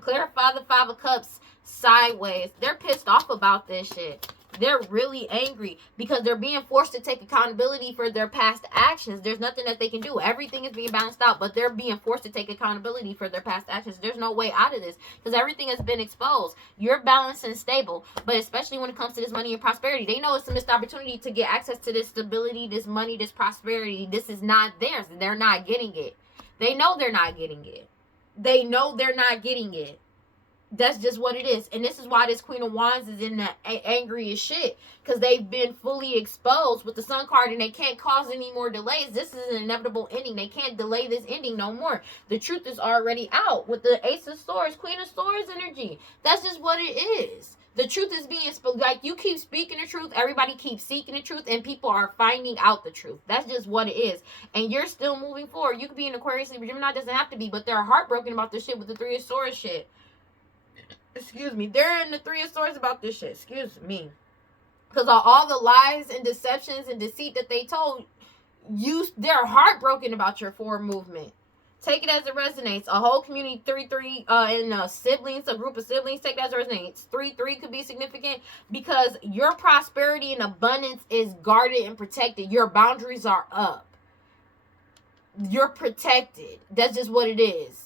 Clarify the Five of Cups sideways. They're pissed off about this shit. They're really angry because they're being forced to take accountability for their past actions. There's nothing that they can do. Everything is being balanced out, but they're being forced to take accountability for their past actions. There's no way out of this because everything has been exposed. You're balanced and stable, but especially when it comes to this money and prosperity, they know it's a missed opportunity to get access to this stability, this money, this prosperity. This is not theirs. They're not getting it. They know they're not getting it. They know they're not getting it. That's just what it is. And this is why this Queen of Wands is in the angry as shit. Because they've been fully exposed with the Sun card and they can't cause any more delays. This is an inevitable ending. They can't delay this ending no more. The truth is already out with the Ace of Swords, Queen of Swords energy. That's just what it is. The truth is being spoken. Like, you keep speaking the truth, everybody keeps seeking the truth, and people are finding out the truth. That's just what it is. And you're still moving forward. You could be an Aquarius, Libra, Gemini, doesn't have to be, but they're heartbroken about this shit with the Three of Swords shit. Excuse me. They're in the Three of Swords about this shit. Excuse me. Because of all the lies and deceptions and deceit that they told you, they're heartbroken about your forward movement. Take it as it resonates. A whole community, 3-3, and siblings, a group of siblings, take it as it resonates. 3-3 could be significant because your prosperity and abundance is guarded and protected. Your boundaries are up. You're protected. That's just what it is.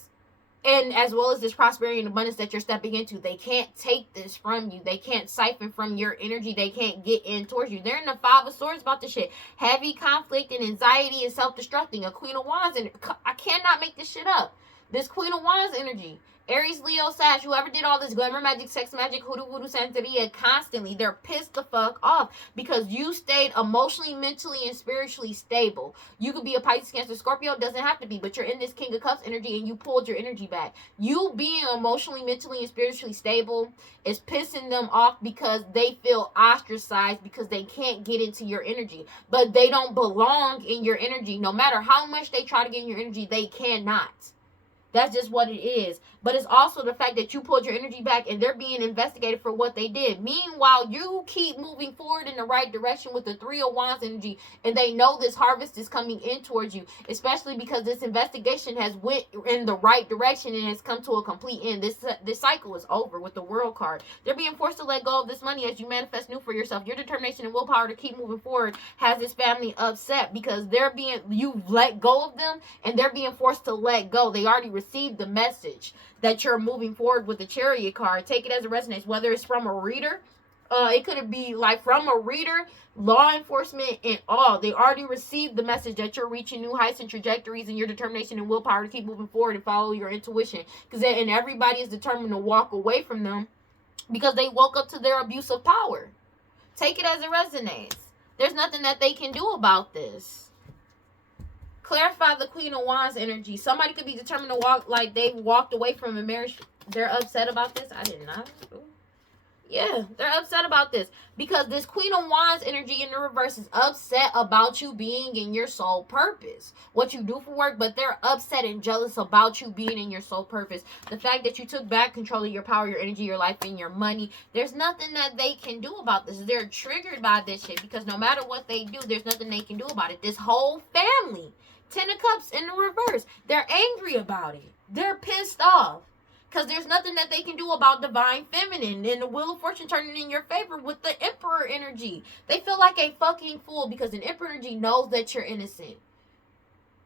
And as well as this prosperity and abundance that you're stepping into, they can't take this from you. They can't siphon from your energy. They can't get in towards you. They're in the Five of Swords about this shit. Heavy conflict and anxiety and self-destructing. A Queen of Wands. And I cannot make this shit up. This Queen of Wands energy. Aries, Leo, Sag, whoever did all this glamour magic, sex magic, hoodoo, voodoo, santeria, constantly, they're pissed the fuck off because you stayed emotionally, mentally, and spiritually stable. You could be a Pisces, Cancer, Scorpio, doesn't have to be, but you're in this King of Cups energy and you pulled your energy back. You being emotionally, mentally, and spiritually stable is pissing them off because they feel ostracized because they can't get into your energy, but they don't belong in your energy. No matter how much they try to get in your energy, they cannot. That's just what it is. But it's also the fact that you pulled your energy back and they're being investigated for what they did. Meanwhile, you keep moving forward in the right direction with the Three of Wands energy, and they know this harvest is coming in towards you, especially because this investigation has went in the right direction and has come to a complete end. This cycle is over with the World card. They're being forced to let go of this money as you manifest new for yourself. Your determination and willpower to keep moving forward has this family upset because you've let go of them and they're being forced to let go. They already received the message that you're moving forward with the Chariot card. Take it as it resonates, whether it's from a reader, it could be like from a reader, law enforcement, and all. They already received the message that you're reaching new heights and trajectories, and your determination and willpower to keep moving forward and follow your intuition. And everybody is determined to walk away from them because they woke up to their abuse of power. Take it as it resonates. There's nothing that they can do about this. Clarify the Queen of Wands energy. Somebody could be determined to walk, like they walked away from a marriage. They're upset about this. I did not. Ooh. Yeah, they're upset about this because this Queen of Wands energy in the reverse is upset about you being in your soul purpose, what you do for work, but they're upset and jealous about you being in your soul purpose. The fact that you took back control of your power, your energy, your life, and your money. There's nothing that they can do about this. They're triggered by this shit because no matter what they do, there's nothing they can do about it. This whole family, 10 of Cups in the reverse, they're angry about it. They're pissed off. Because there's nothing that they can do about divine feminine and the Wheel of Fortune turning in your favor with the Emperor energy. They feel like a fucking fool because an Emperor energy knows that you're innocent.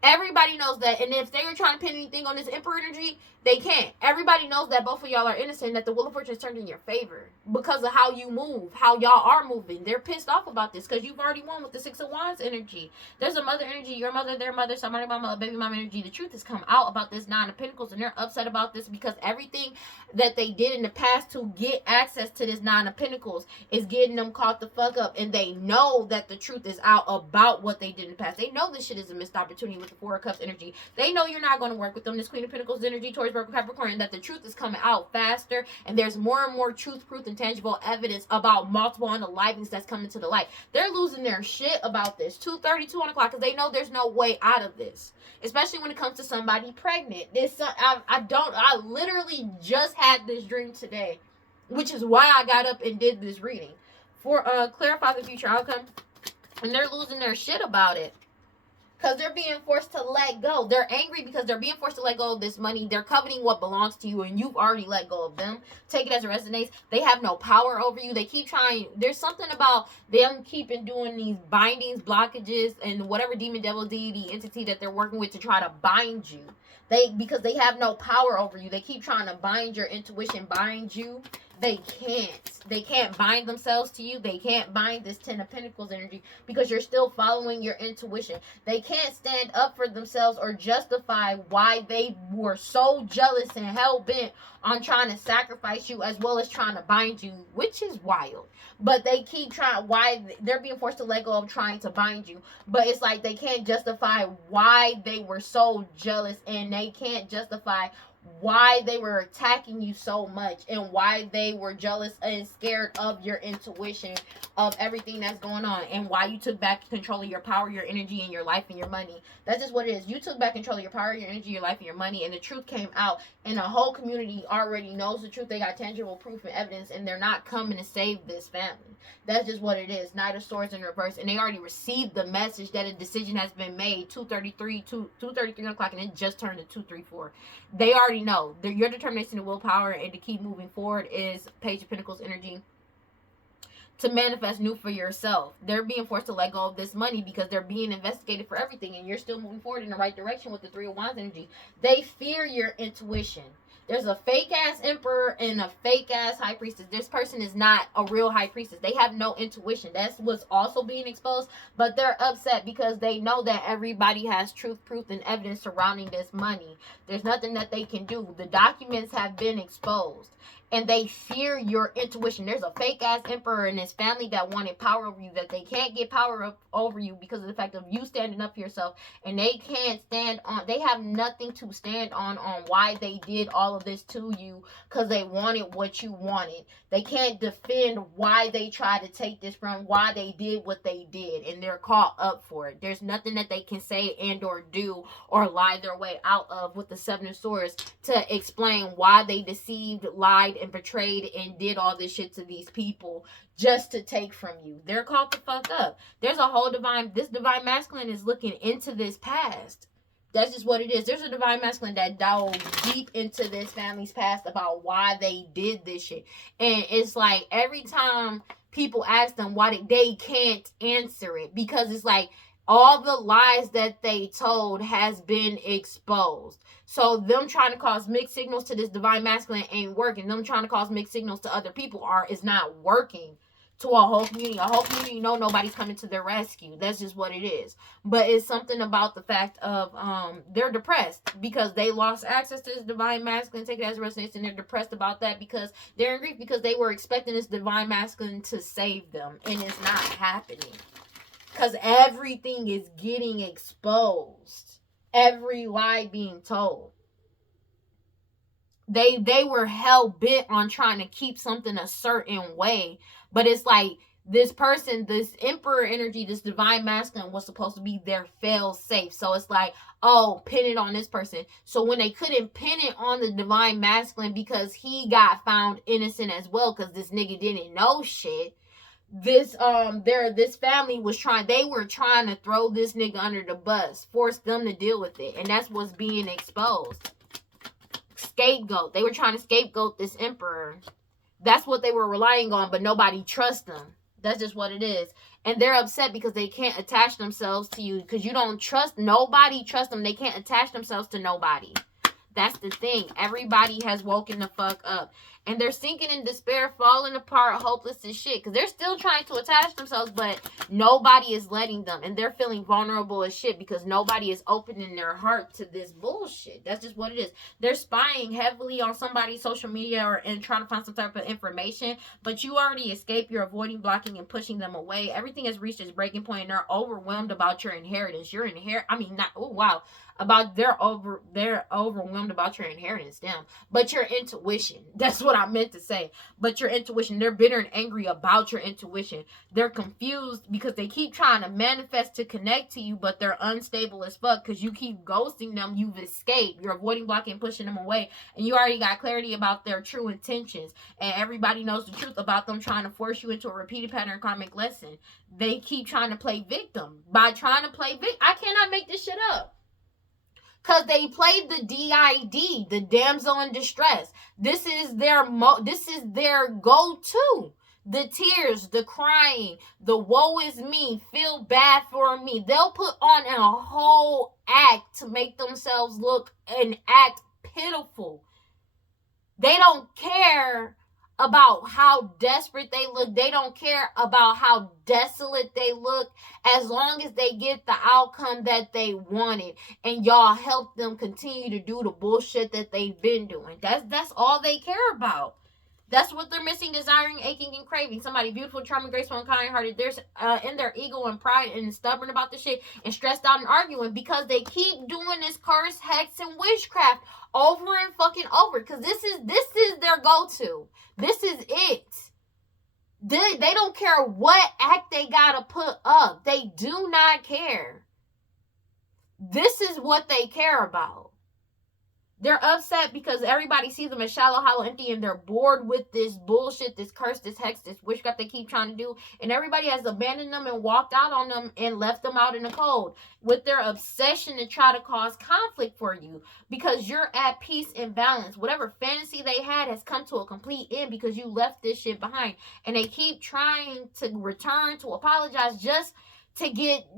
Everybody knows that. And if they were trying to pin anything on this Emperor energy, they can't. Everybody knows that both of y'all are innocent, that the Wheel of Fortune is turned in your favor because of how you move, how y'all are moving. They're pissed off about this because you've already won with the Six of Wands energy. There's a mother energy, your mother, their mother, somebody mama, a baby mama energy. The truth has come out about this Nine of Pentacles, and they're upset about this because everything that they did in the past to get access to this Nine of Pentacles is getting them caught the fuck up, and they know that the truth is out about what they did in the past. They know this shit is a missed opportunity with the Four of Cups energy. They know you're not going to work with them. This Queen of Pentacles energy, Taurus, Virgo, Capricorn, and that the truth is coming out faster, and there's more and more truth, proof, and tangible evidence about multiple unalivings that's coming to the light. They're losing their shit about this. 2:30, 2 o'clock, because they know there's no way out of this, especially when it comes to somebody pregnant. I literally just had this dream today, which is why I got up and did this reading for clarify the future outcome, and they're losing their shit about it. Because they're being forced to let go. They're angry because they're being forced to let go of this money. They're coveting what belongs to you, and you've already let go of them. Take it as it resonates. They have no power over you. They keep trying. There's something about them keeping doing these bindings, blockages, and whatever demon, devil, deity, entity that they're working with to try to bind you. Because they have no power over you. They keep trying to bind your intuition, bind you. They can't bind themselves to you. They can't bind this Ten of Pentacles energy because you're still following your intuition. They can't stand up for themselves or justify why they were so jealous and hell-bent on trying to sacrifice you as well as trying to bind you, which is wild. But they keep trying, why they're being forced to let go of trying to bind you. But it's like they can't justify why they were so jealous, and they can't justify why they were attacking you so much, and why they were jealous and scared of your intuition, of everything that's going on, and why you took back control of your power, your energy, and your life and your money. That's just what it is. You took back control of your power, your energy, your life, and your money, and the truth came out, and the whole community already knows the truth. They got tangible proof and evidence, and they're not coming to save this family. That's just what it is. Knight of Swords in reverse, and they already received the message that a decision has been made. 2:33 o'clock, and it just turned to 2:34. They already know. Your determination and willpower and to keep moving forward is Page of Pentacles energy. To manifest new for yourself. They're being forced to let go of this money because they're being investigated for everything, and you're still moving forward in the right direction with the Three of Wands energy. They fear your intuition. There's a fake ass emperor and a fake ass high priestess. This person is not a real high priestess. They have no intuition. That's what's also being exposed. But they're upset because they know that everybody has truth, proof, and evidence surrounding this money. There's nothing that they can do. The documents have been exposed. and they fear your intuition. There's a fake ass emperor in his family that wanted power over you, that they can't get power over you because of the fact of you standing up for yourself, and they can't stand on, they have nothing to stand on why they did all of this to you, because they wanted what you wanted. They can't defend why they tried to take this from, why they did what they did, and they're caught up for it. There's nothing that they can say and or do or lie their way out of with the Seven of Swords to explain why they deceived, lied, and betrayed and did all this shit to these people just to take from you. They're caught the fuck up. There's a whole this divine masculine is looking into this past. That's just what it is. There's a divine masculine that dove deep into this family's past about why they did this shit. And it's like every time people ask them why they can't answer it, because it's like all the lies that they told has been exposed. So them trying to cause mixed signals to this divine masculine ain't working. Them trying to cause mixed signals to other people is not working to a whole community. A whole community know nobody's coming to their rescue. That's just what it is. But it's something about the fact of they're depressed because they lost access to this divine masculine, take it as a resonance, and they're depressed about that because they're in grief because they were expecting this divine masculine to save them, and it's not happening. Because everything is getting exposed. Every lie being told. They were hell bent on trying to keep something a certain way. But it's like this person, this emperor energy, this divine masculine was supposed to be their fail safe. So it's like, oh, pin it on this person. So when they couldn't pin it on the divine masculine because he got found innocent as well because this nigga didn't know shit. This family was trying to throw this nigga under the bus, force them to deal with it, and that's what's being exposed. Scapegoat. They were trying to scapegoat this emperor. That's what they were relying on, but nobody trusts them. That's just what it is. And they're upset because they can't attach themselves to you because you don't trust, nobody trusts them. They can't attach themselves to nobody. That's the thing. Everybody has woken the fuck up. And they're sinking in despair, falling apart, hopeless as shit. Because they're still trying to attach themselves, but nobody is letting them. And they're feeling vulnerable as shit because nobody is opening their heart to this bullshit. That's just what it is. They're spying heavily on somebody's social media and trying to find some type of information. But you already escaped. You're avoiding, blocking, and pushing them away. Everything has reached its breaking point. And they're overwhelmed about your inheritance. They're overwhelmed about your inheritance, damn. But your intuition, that's what I meant to say. But your intuition, they're bitter and angry about your intuition. They're confused because they keep trying to manifest to connect to you, but they're unstable as fuck because you keep ghosting them. You've escaped. You're avoiding, blocking, pushing them away, and you already got clarity about their true intentions. And everybody knows the truth about them trying to force you into a repeated pattern karmic lesson. They keep trying to play victim. By trying to play victim, I cannot make this shit up. Because they played the DID, the damsel in distress. This is their go-to. The tears, the crying, the woe is me, feel bad for me. They'll put on a whole act to make themselves look and act pitiful. They don't care about how desperate they look. They don't care about how desolate they look, as long as they get the outcome that they wanted and y'all help them continue to do the bullshit that they've been doing. That's all they care about. That's what they're missing, desiring, aching, and craving. Somebody beautiful, charming, graceful, and kind-hearted. There's in their ego and pride and stubborn about the shit and stressed out and arguing because they keep doing this curse, hex, and witchcraft over and fucking over. Because this is their go-to. This is it. They don't care what act they gotta put up. They do not care. This is what they care about. They're upset because everybody sees them as shallow, hollow, empty, and they're bored with this bullshit, this curse, this hex, this witchcraft they keep trying to do. And everybody has abandoned them and walked out on them and left them out in the cold with their obsession to try to cause conflict for you because you're at peace and balance. Whatever fantasy they had has come to a complete end because you left this shit behind. And they keep trying to return, to apologize, just to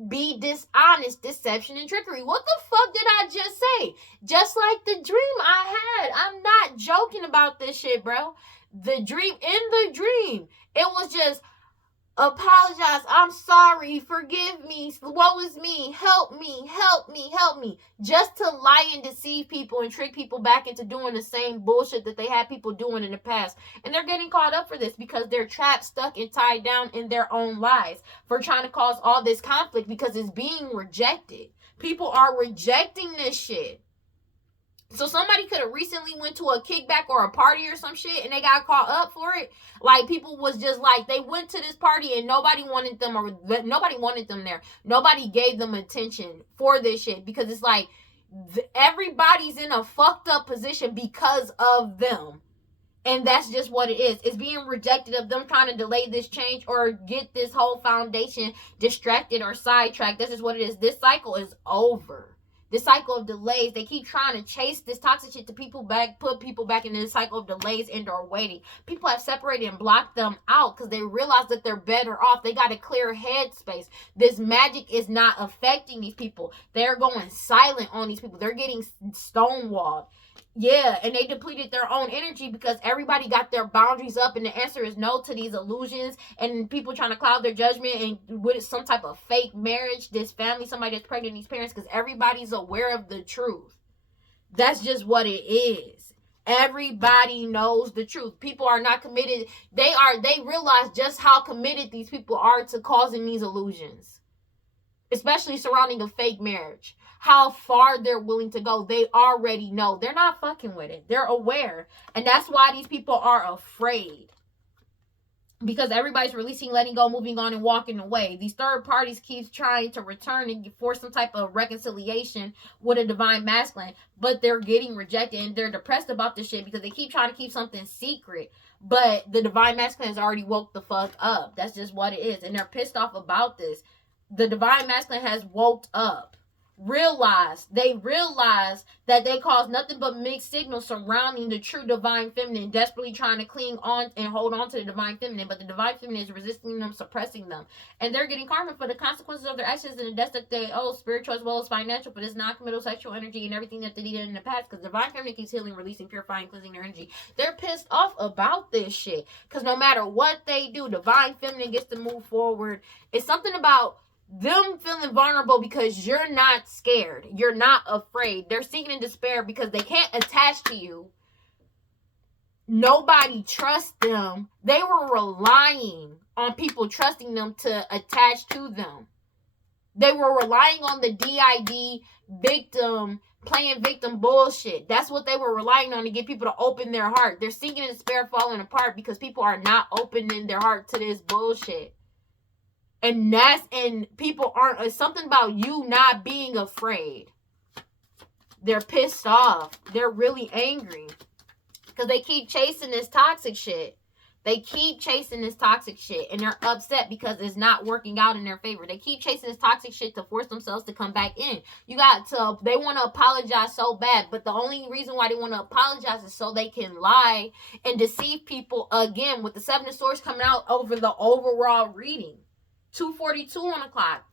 be dishonest, deception, and trickery. What the fuck did I just say? Just like the dream I had. I'm not joking about this shit, bro. In the dream, it was just, apologize, I'm sorry, forgive me, woe is me, help me, help me, help me, just to lie and deceive people and trick people back into doing the same bullshit that they had people doing in the past. And they're getting caught up for this because they're trapped, stuck, and tied down in their own lies for trying to cause all this conflict because it's being rejected. People are rejecting this shit. So somebody could have recently went to a kickback or a party or some shit and they got caught up for it. Like, people was just like, they went to this party and nobody wanted them, or nobody wanted them there. Nobody gave them attention for this shit because it's like everybody's in a fucked up position because of them. And that's just what it is. It's being rejected of them trying to delay this change or get this whole foundation distracted or sidetracked. This is what it is. This cycle is over. This cycle of delays, they keep trying to chase this toxic shit to people back, put people back in this cycle of delays and or waiting. People have separated and blocked them out because they realize that they're better off. They got a clear headspace. This magic is not affecting these people. They're going silent on these people. They're getting stonewalled. Yeah, and they depleted their own energy because everybody got their boundaries up, and the answer is no to these illusions and people trying to cloud their judgment and with some type of fake marriage, this family, somebody that's pregnant, these parents, because everybody's aware of the truth. That's just what it is. Everybody knows the truth. People are not committed. They realize just how committed these people are to causing these illusions, especially surrounding a fake marriage. How far they're willing to go. They already know. They're not fucking with it. They're aware. And that's why these people are afraid. Because everybody's releasing, letting go, moving on, and walking away. These third parties keep trying to return and force some type of reconciliation with a divine masculine. But they're getting rejected. And they're depressed about this shit because they keep trying to keep something secret. But the divine masculine has already woke the fuck up. That's just what it is. And they're pissed off about this. The divine masculine has woke up. They realize that they cause nothing but mixed signals surrounding the true divine feminine, desperately trying to cling on and hold on to the divine feminine, but the divine feminine is resisting them, suppressing them, and they're getting karma for the consequences of their actions and the debts that they owe, spiritual as well as financial, for this non-committal sexual energy and everything that they did in the past, because divine feminine keeps healing, releasing, purifying, cleansing their energy. They're pissed off about this shit, because no matter what they do, divine feminine gets to move forward. It's something about them feeling vulnerable because you're not scared. You're not afraid. They're sinking in despair because they can't attach to you. Nobody trusts them. They were relying on people trusting them to attach to them. They were relying on the DID victim, playing victim bullshit. That's what they were relying on to get people to open their heart. They're sinking in despair, falling apart because people are not opening their heart to this bullshit. And people aren't, it's something about you not being afraid. They're pissed off. They're really angry. Because they keep chasing this toxic shit. And they're upset because it's not working out in their favor. They keep chasing this toxic shit to force themselves to come back in. They want to apologize so bad. But the only reason why they want to apologize is so they can lie and deceive people again. With the Seven of Swords coming out over the overall reading. 2:42 on the clock.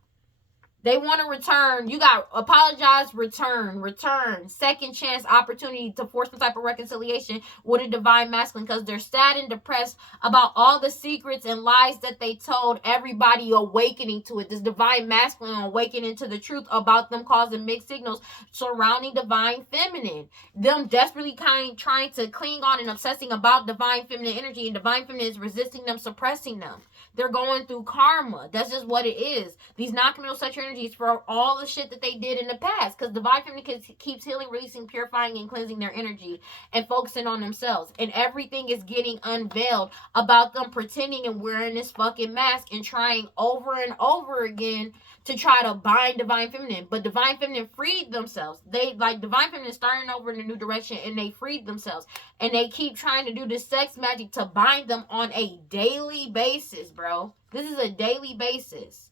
They want to return. You got apologize, return. Second chance opportunity to force some type of reconciliation with a divine masculine because they're sad and depressed about all the secrets and lies that they told everybody, awakening to it. This divine masculine awakening to the truth about them causing mixed signals surrounding divine feminine. Them desperately trying to cling on and obsessing about divine feminine energy, and divine feminine is resisting them, suppressing them. They're going through karma. That's just what it is. These non-committal sexual energies for all the shit that they did in the past. Because divine feminine keeps healing, releasing, purifying, and cleansing their energy and focusing on themselves. And everything is getting unveiled about them pretending and wearing this fucking mask and trying over and over again to try to bind divine feminine. But divine feminine freed themselves. Divine feminine starting over in a new direction, and they freed themselves. And they keep trying to do this sex magic to bind them on a daily basis, bro. This is a daily basis.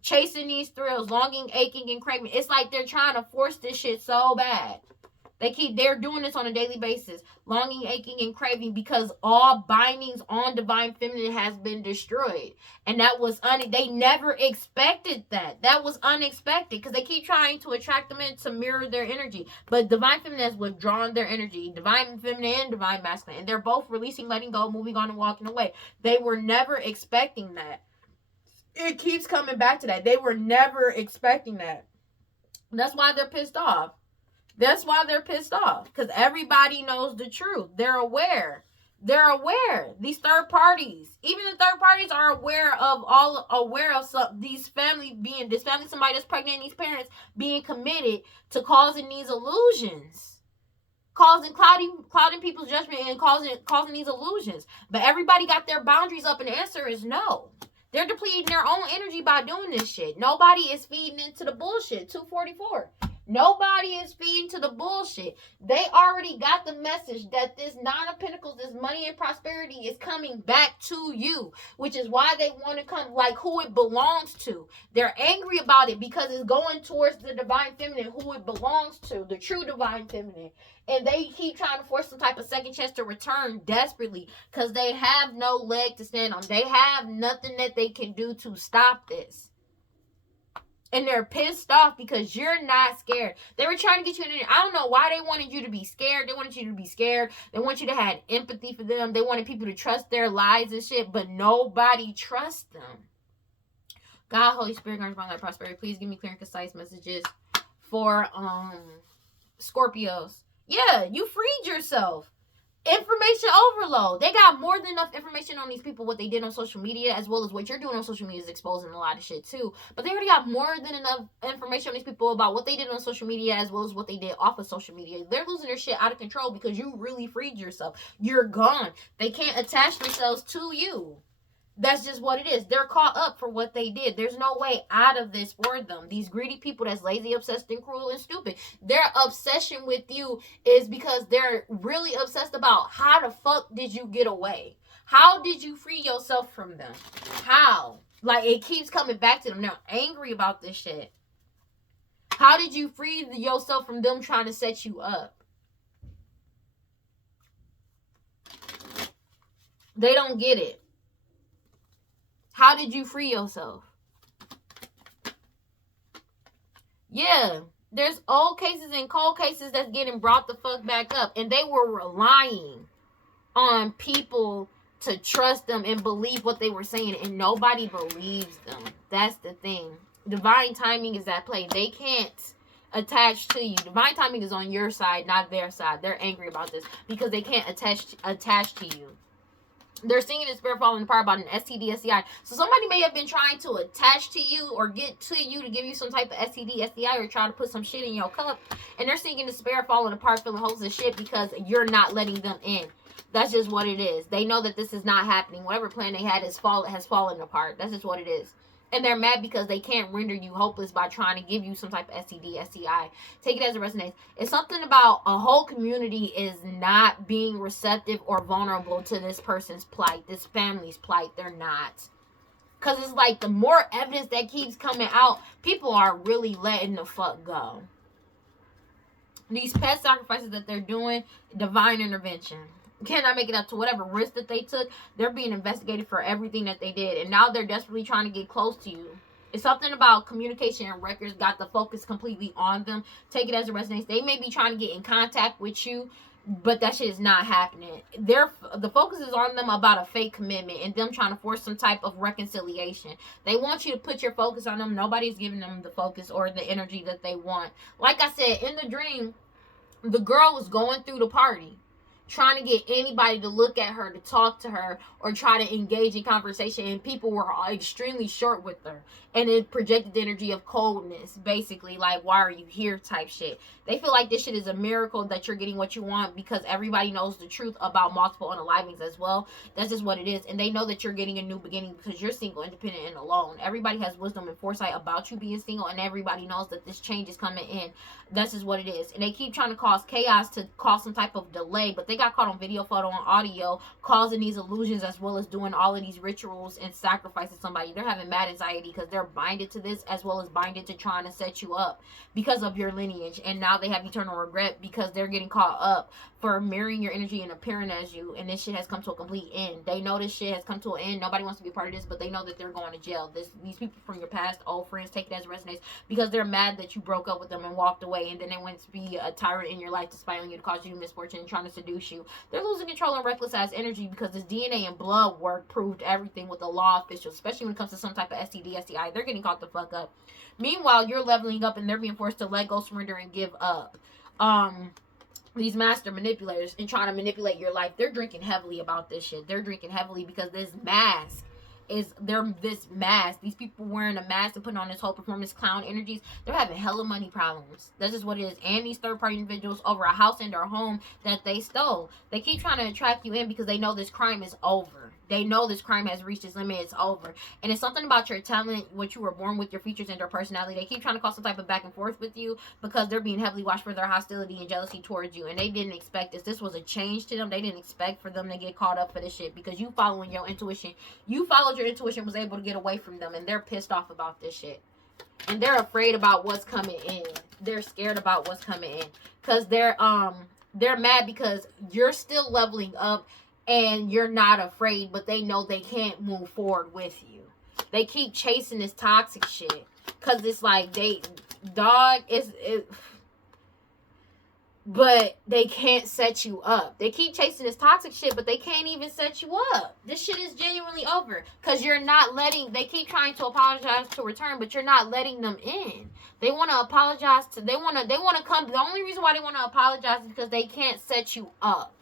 Chasing these thrills, longing, aching, and craving. It's like they're trying to force this shit so bad. They're doing this on a daily basis. Longing, aching, and craving, because all bindings on divine feminine has been destroyed. And that was they never expected that. That was unexpected, because they keep trying to attract them in to mirror their energy. But divine feminine has withdrawn their energy. Divine feminine and divine masculine. And they're both releasing, letting go, moving on, and walking away. They were never expecting that. It keeps coming back to that. They were never expecting that. That's why they're pissed off. That's why they're pissed off. Because everybody knows the truth. They're aware. They're aware. These third parties, even the third parties are aware of these family being, this family, somebody that's pregnant, and these parents being committed to causing these illusions. Clouding people's judgment and causing these illusions. But everybody got their boundaries up, and the answer is no. They're depleting their own energy by doing this shit. Nobody is feeding into the bullshit. 244. Nobody is feeding to the bullshit. They already got the message that this Nine of Pentacles, this money and prosperity is coming back to you, which is why they want to come, like who it belongs to. They're angry about it because it's going towards the divine feminine, who it belongs to, the true divine feminine. And they keep trying to force some type of second chance to return desperately because they have no leg to stand on. They have nothing that they can do to stop this. And they're pissed off because you're not scared. They were trying to get you in. I don't know why they wanted you to be scared. They wanted you to be scared. They want you to have empathy for them. They wanted people to trust their lies and shit, but nobody trusts them. God, Holy Spirit, grant my life prosperity. Please give me clear and concise messages for Scorpios. Yeah, you freed yourself. Information overload. They got more than enough information on these people, what they did on social media, as well as what you're doing on social media is exposing a lot of shit too. But they already got more than enough information on these people about what they did on social media, as well as what they did off of social media. They're losing their shit out of control because you really freed yourself. You're gone. They can't attach themselves to you. That's just what it is. They're caught up for what they did. There's no way out of this for them. These greedy people that's lazy, obsessed, and cruel and stupid. Their obsession with you is because they're really obsessed about how the fuck did you get away? How did you free yourself from them? How? Like, it keeps coming back to them. They're angry about this shit. How did you free yourself from them trying to set you up? They don't get it. How did you free yourself? Yeah, there's old cases and cold cases that's getting brought the fuck back up. And they were relying on people to trust them and believe what they were saying. And nobody believes them. That's the thing. Divine timing is at play. They can't attach to you. Divine timing is on your side, not their side. They're angry about this because they can't attach to you. They're seeing the spirit falling apart about an STD, STI. So somebody may have been trying to attach to you or get to you to give you some type of STD, STI, or try to put some shit in your cup. And they're seeing the spirit falling apart, feeling hopeless as shit because you're not letting them in. That's just what it is. They know that this is not happening. Whatever plan they had has fallen apart. That's just what it is. And they're mad because they can't render you hopeless by trying to give you some type of STD, STI. Take it as it resonates. It's something about a whole community is not being receptive or vulnerable to this person's plight, this family's plight. They're not. Because it's like the more evidence that keeps coming out, people are really letting the fuck go. These pet sacrifices that they're doing, divine intervention. Cannot make it up to whatever risk that they took. They're being investigated for everything that they did, and now they're desperately trying to get close to you. It's something about communication and records got the focus completely on them. Take it as it resonates. They may be trying to get in contact with you, but that shit is not happening. The focus is on them about a fake commitment and them trying to force some type of reconciliation. They want you to put your focus on them. Nobody's giving them the focus or the energy that they want. Like I said, in the dream, the girl was going through the party, trying to get anybody to look at her, to talk to her, or try to engage in conversation, and people were extremely short with her, and it projected the energy of coldness, basically, like, why are you here type shit. They feel like this shit is a miracle that you're getting what you want because everybody knows the truth about multiple unalivings as well. That's just what it is, and they know that you're getting a new beginning because you're single, independent, and alone. Everybody has wisdom and foresight about you being single, and everybody knows that this change is coming in. That's just what it is, and they keep trying to cause chaos to cause some type of delay, but they got caught on video, photo, and audio, causing these illusions as well as doing all of these rituals and sacrificing somebody. They're having mad anxiety because they're binded to this as well as binded to trying to set you up because of your lineage, and now they have eternal regret because they're getting caught up for mirroring your energy and appearing as you, and this shit has come to a complete end. They know this shit has come to an end. Nobody wants to be a part of this, but they know that they're going to jail. These people from your past, old friends, take it as it resonates, because they're mad that you broke up with them and walked away, and then they went to be a tyrant in your life to spy on you, to cause you misfortune, and trying to seduce you. They're losing control and reckless ass energy, because this DNA and blood work proved everything with the law officials, especially when it comes to some type of STD, STI. They're getting caught the fuck up. Meanwhile, you're leveling up and they're being forced to let go, surrender, and give up. These master manipulators and trying to manipulate your life, they're drinking heavily about this shit. They're drinking heavily because this mask these people wearing a mask and putting on this whole performance clown energies, they're having hella money problems. That's just what it is. And these third party individuals over a house and their home that they stole, they keep trying to attract you in because they know this crime is over. They know this crime has reached its limit. It's over. And it's something about your talent, what you were born with, your features and your personality. They keep trying to cause some type of back and forth with you because they're being heavily watched for their hostility and jealousy towards you. And they didn't expect this. This was a change to them. They didn't expect for them to get caught up for this shit because you following your intuition. You followed your intuition, was able to get away from them. And they're pissed off about this shit. And they're afraid about what's coming in. They're scared about what's coming in. Because they're mad because you're still leveling up. And you're not afraid, but they know they can't move forward with you. They keep chasing this toxic shit. Because it's like, but they can't set you up. They keep chasing this toxic shit, but they can't even set you up. This shit is genuinely over. Because you're not they keep trying to apologize to return, but you're not letting them in. They want to apologize they want to come. The only reason why they want to apologize is because they can't set you up.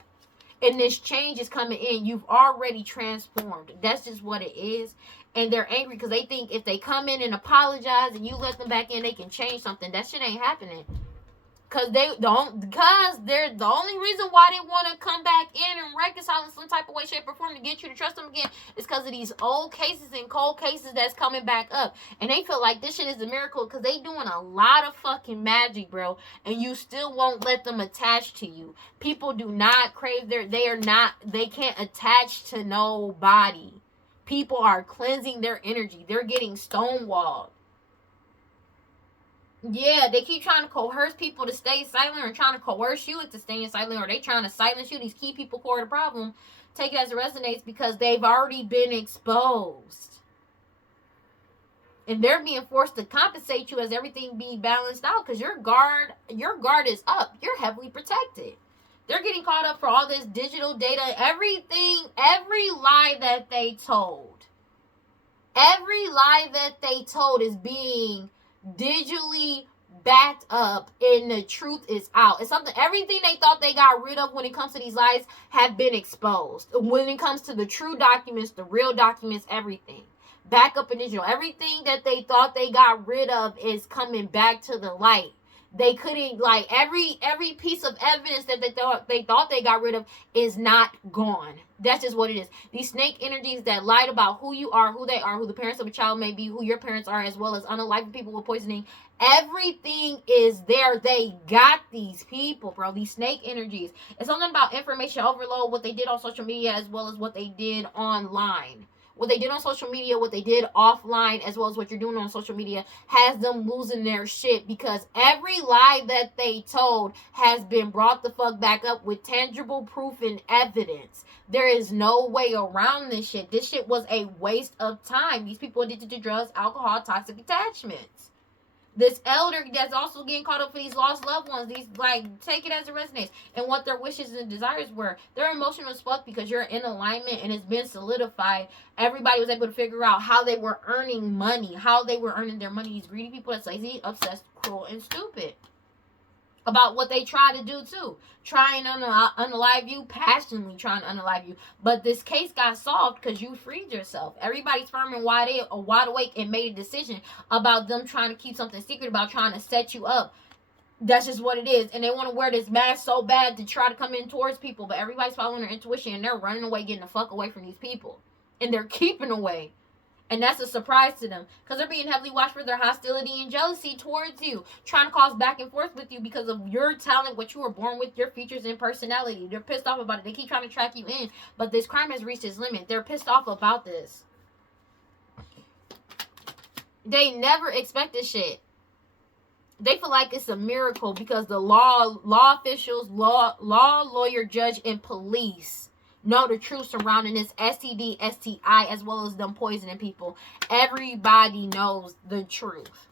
And this change is coming in. You've already transformed. That's just what it is. And they're angry because they think if they come in and apologize and you let them back in, they can change something. That shit ain't happening. Because they're the only reason why they want to come back in and reconcile in some type of way, shape, or form to get you to trust them again is because of these old cases and cold cases that's coming back up. And they feel like this shit is a miracle because they doing a lot of fucking magic, bro. And you still won't let them attach to you. People do not crave they can't attach to nobody. People are cleansing their energy. They're getting stonewalled. Yeah, they keep trying to coerce people to stay silent or trying to coerce you into staying silent, or they trying to silence you. These key people core the problem. Take it as it resonates because they've already been exposed. And they're being forced to compensate you as everything being balanced out because your guard is up. You're heavily protected. They're getting caught up for all this digital data, everything, every lie that they told. Every lie that they told is being digitally backed up and the truth is out. It's something, everything they thought they got rid of when it comes to these lies have been exposed. When it comes to the true documents, the real documents, everything. Back up in digital. Everything that they thought they got rid of is coming back to the light. They couldn't, like, every piece of evidence that they thought they got rid of is not gone. That's just what it is. These snake energies that lied about who you are, who they are, who the parents of a child may be, who your parents are, as well as unalive people with poisoning. Everything is there. They got these people, bro. These snake energies. It's something about information overload, what they did on social media, as well as what they did online. What they did on social media, what they did offline, as well as what you're doing on social media, has them losing their shit because every lie that they told has been brought the fuck back up with tangible proof and evidence. There is no way around this shit. This shit was a waste of time. These people addicted to drugs, alcohol, toxic attachments. This elder that's also getting caught up for these lost loved ones. These, like, take it as it resonates. And what their wishes and desires were. They're emotional as fuck because you're in alignment and it's been solidified. Everybody was able to figure out how they were earning money. How they were earning their money. These greedy people that's lazy, obsessed, cruel, and stupid. About what they try to do too. Trying to unalive you. Passionately trying to unalive you. But this case got solved because you freed yourself. Everybody's firm and wide awake and made a decision about them trying to keep something secret, about trying to set you up. That's just what it is. And they want to wear this mask so bad to try to come in towards people. But everybody's following their intuition and they're running away, getting the fuck away from these people. And they're keeping away. And that's a surprise to them. Because they're being heavily watched for their hostility and jealousy towards you. Trying to cause back and forth with you because of your talent, what you were born with, your features and personality. They're pissed off about it. They keep trying to track you in. But this crime has reached its limit. They're pissed off about this. They never expect this shit. They feel like it's a miracle because the law officials, lawyer, judge, and police know the truth surrounding this STD, STI, as well as them poisoning people. Everybody knows the truth.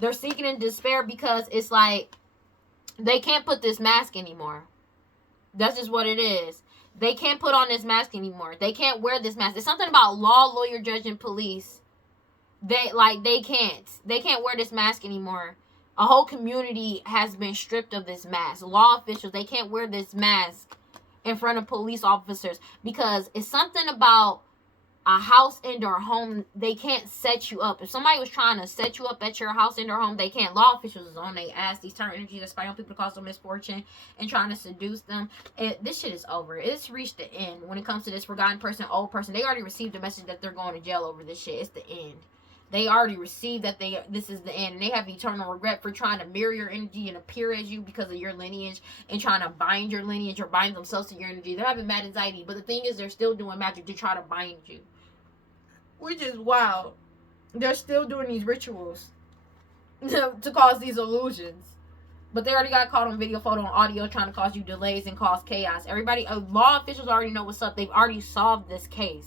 They're seeking in despair because it's like they can't put this mask anymore. That's just what it is. They can't put on this mask anymore. They can't wear this mask. It's something about law, lawyer, judge, and police. They can't wear this mask anymore. A whole community has been stripped of this mask. Law officials, they can't wear this mask in front of police officers because it's something about a house and/or home. They can't set you up. If somebody was trying to set you up at your house and/or home, they can't. Law officials is on their ass. These turn energies that spy on people to cause them misfortune and trying to seduce them. This shit is over. It's reached the end when it comes to this forgotten person, old person. They already received the message that they're going to jail over this shit. It's the end. They already received that this is the end, and they have eternal regret for trying to mirror your energy and appear as you because of your lineage and trying to bind your lineage or bind themselves to your energy. They're having mad anxiety, but the thing is, they're still doing magic to try to bind you, which is wild. They're still doing these rituals to cause these illusions, but they already got caught on video, photo, and audio trying to cause you delays and cause chaos. Everybody, law officials already know what's up. They've already solved this case.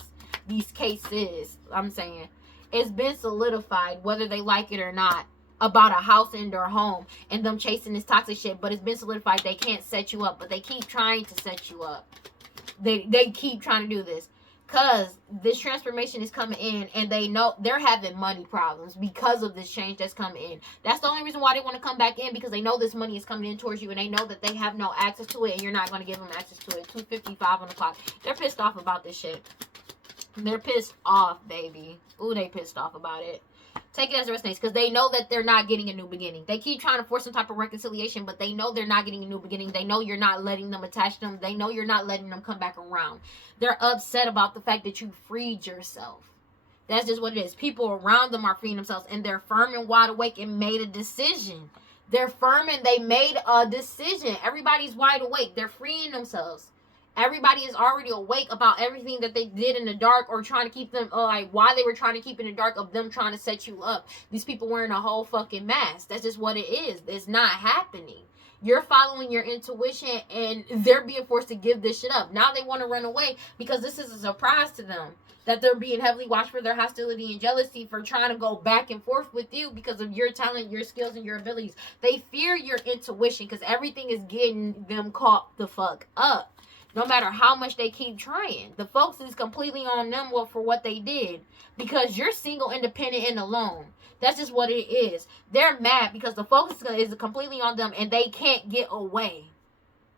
These cases, I'm saying. It's been solidified, whether they like it or not, about a house and their home and them chasing this toxic shit. But it's been solidified they can't set you up, but they keep trying to set you up. They keep trying to do this because this transformation is coming in, and they know they're having money problems because of this change that's coming in. That's the only reason why they want to come back in, because they know this money is coming in towards you, and they know that they have no access to it, and you're not going to give them access to it. 2:55 on the clock. They're pissed off about this shit. They're pissed off, baby. Ooh, they pissed off about it. Take it as it resonates, because they know that they're not getting a new beginning. They keep trying to force some type of reconciliation, but they know they're not getting a new beginning. They know you're not letting them attach them. They know you're not letting them come back around. They're upset about the fact that you freed yourself. That's just what it is. People around them are freeing themselves, and they're firm and wide awake and made a decision. They're firm and they made a decision. Everybody's wide awake. They're freeing themselves. Everybody is already awake about everything that they did in the dark, or trying to keep them, like, why they were trying to keep in the dark of them trying to set you up. These people wearing a whole fucking mask. That's just what it is. It's not happening. You're following your intuition, and they're being forced to give this shit up. Now they want to run away because this is a surprise to them. That they're being heavily watched for their hostility and jealousy, for trying to go back and forth with you because of your talent, your skills, and your abilities. They fear your intuition because everything is getting them caught the fuck up. No matter how much they keep trying. The focus is completely on them for what they did. Because you're single, independent, and alone. That's just what it is. They're mad because the focus is completely on them, and they can't get away.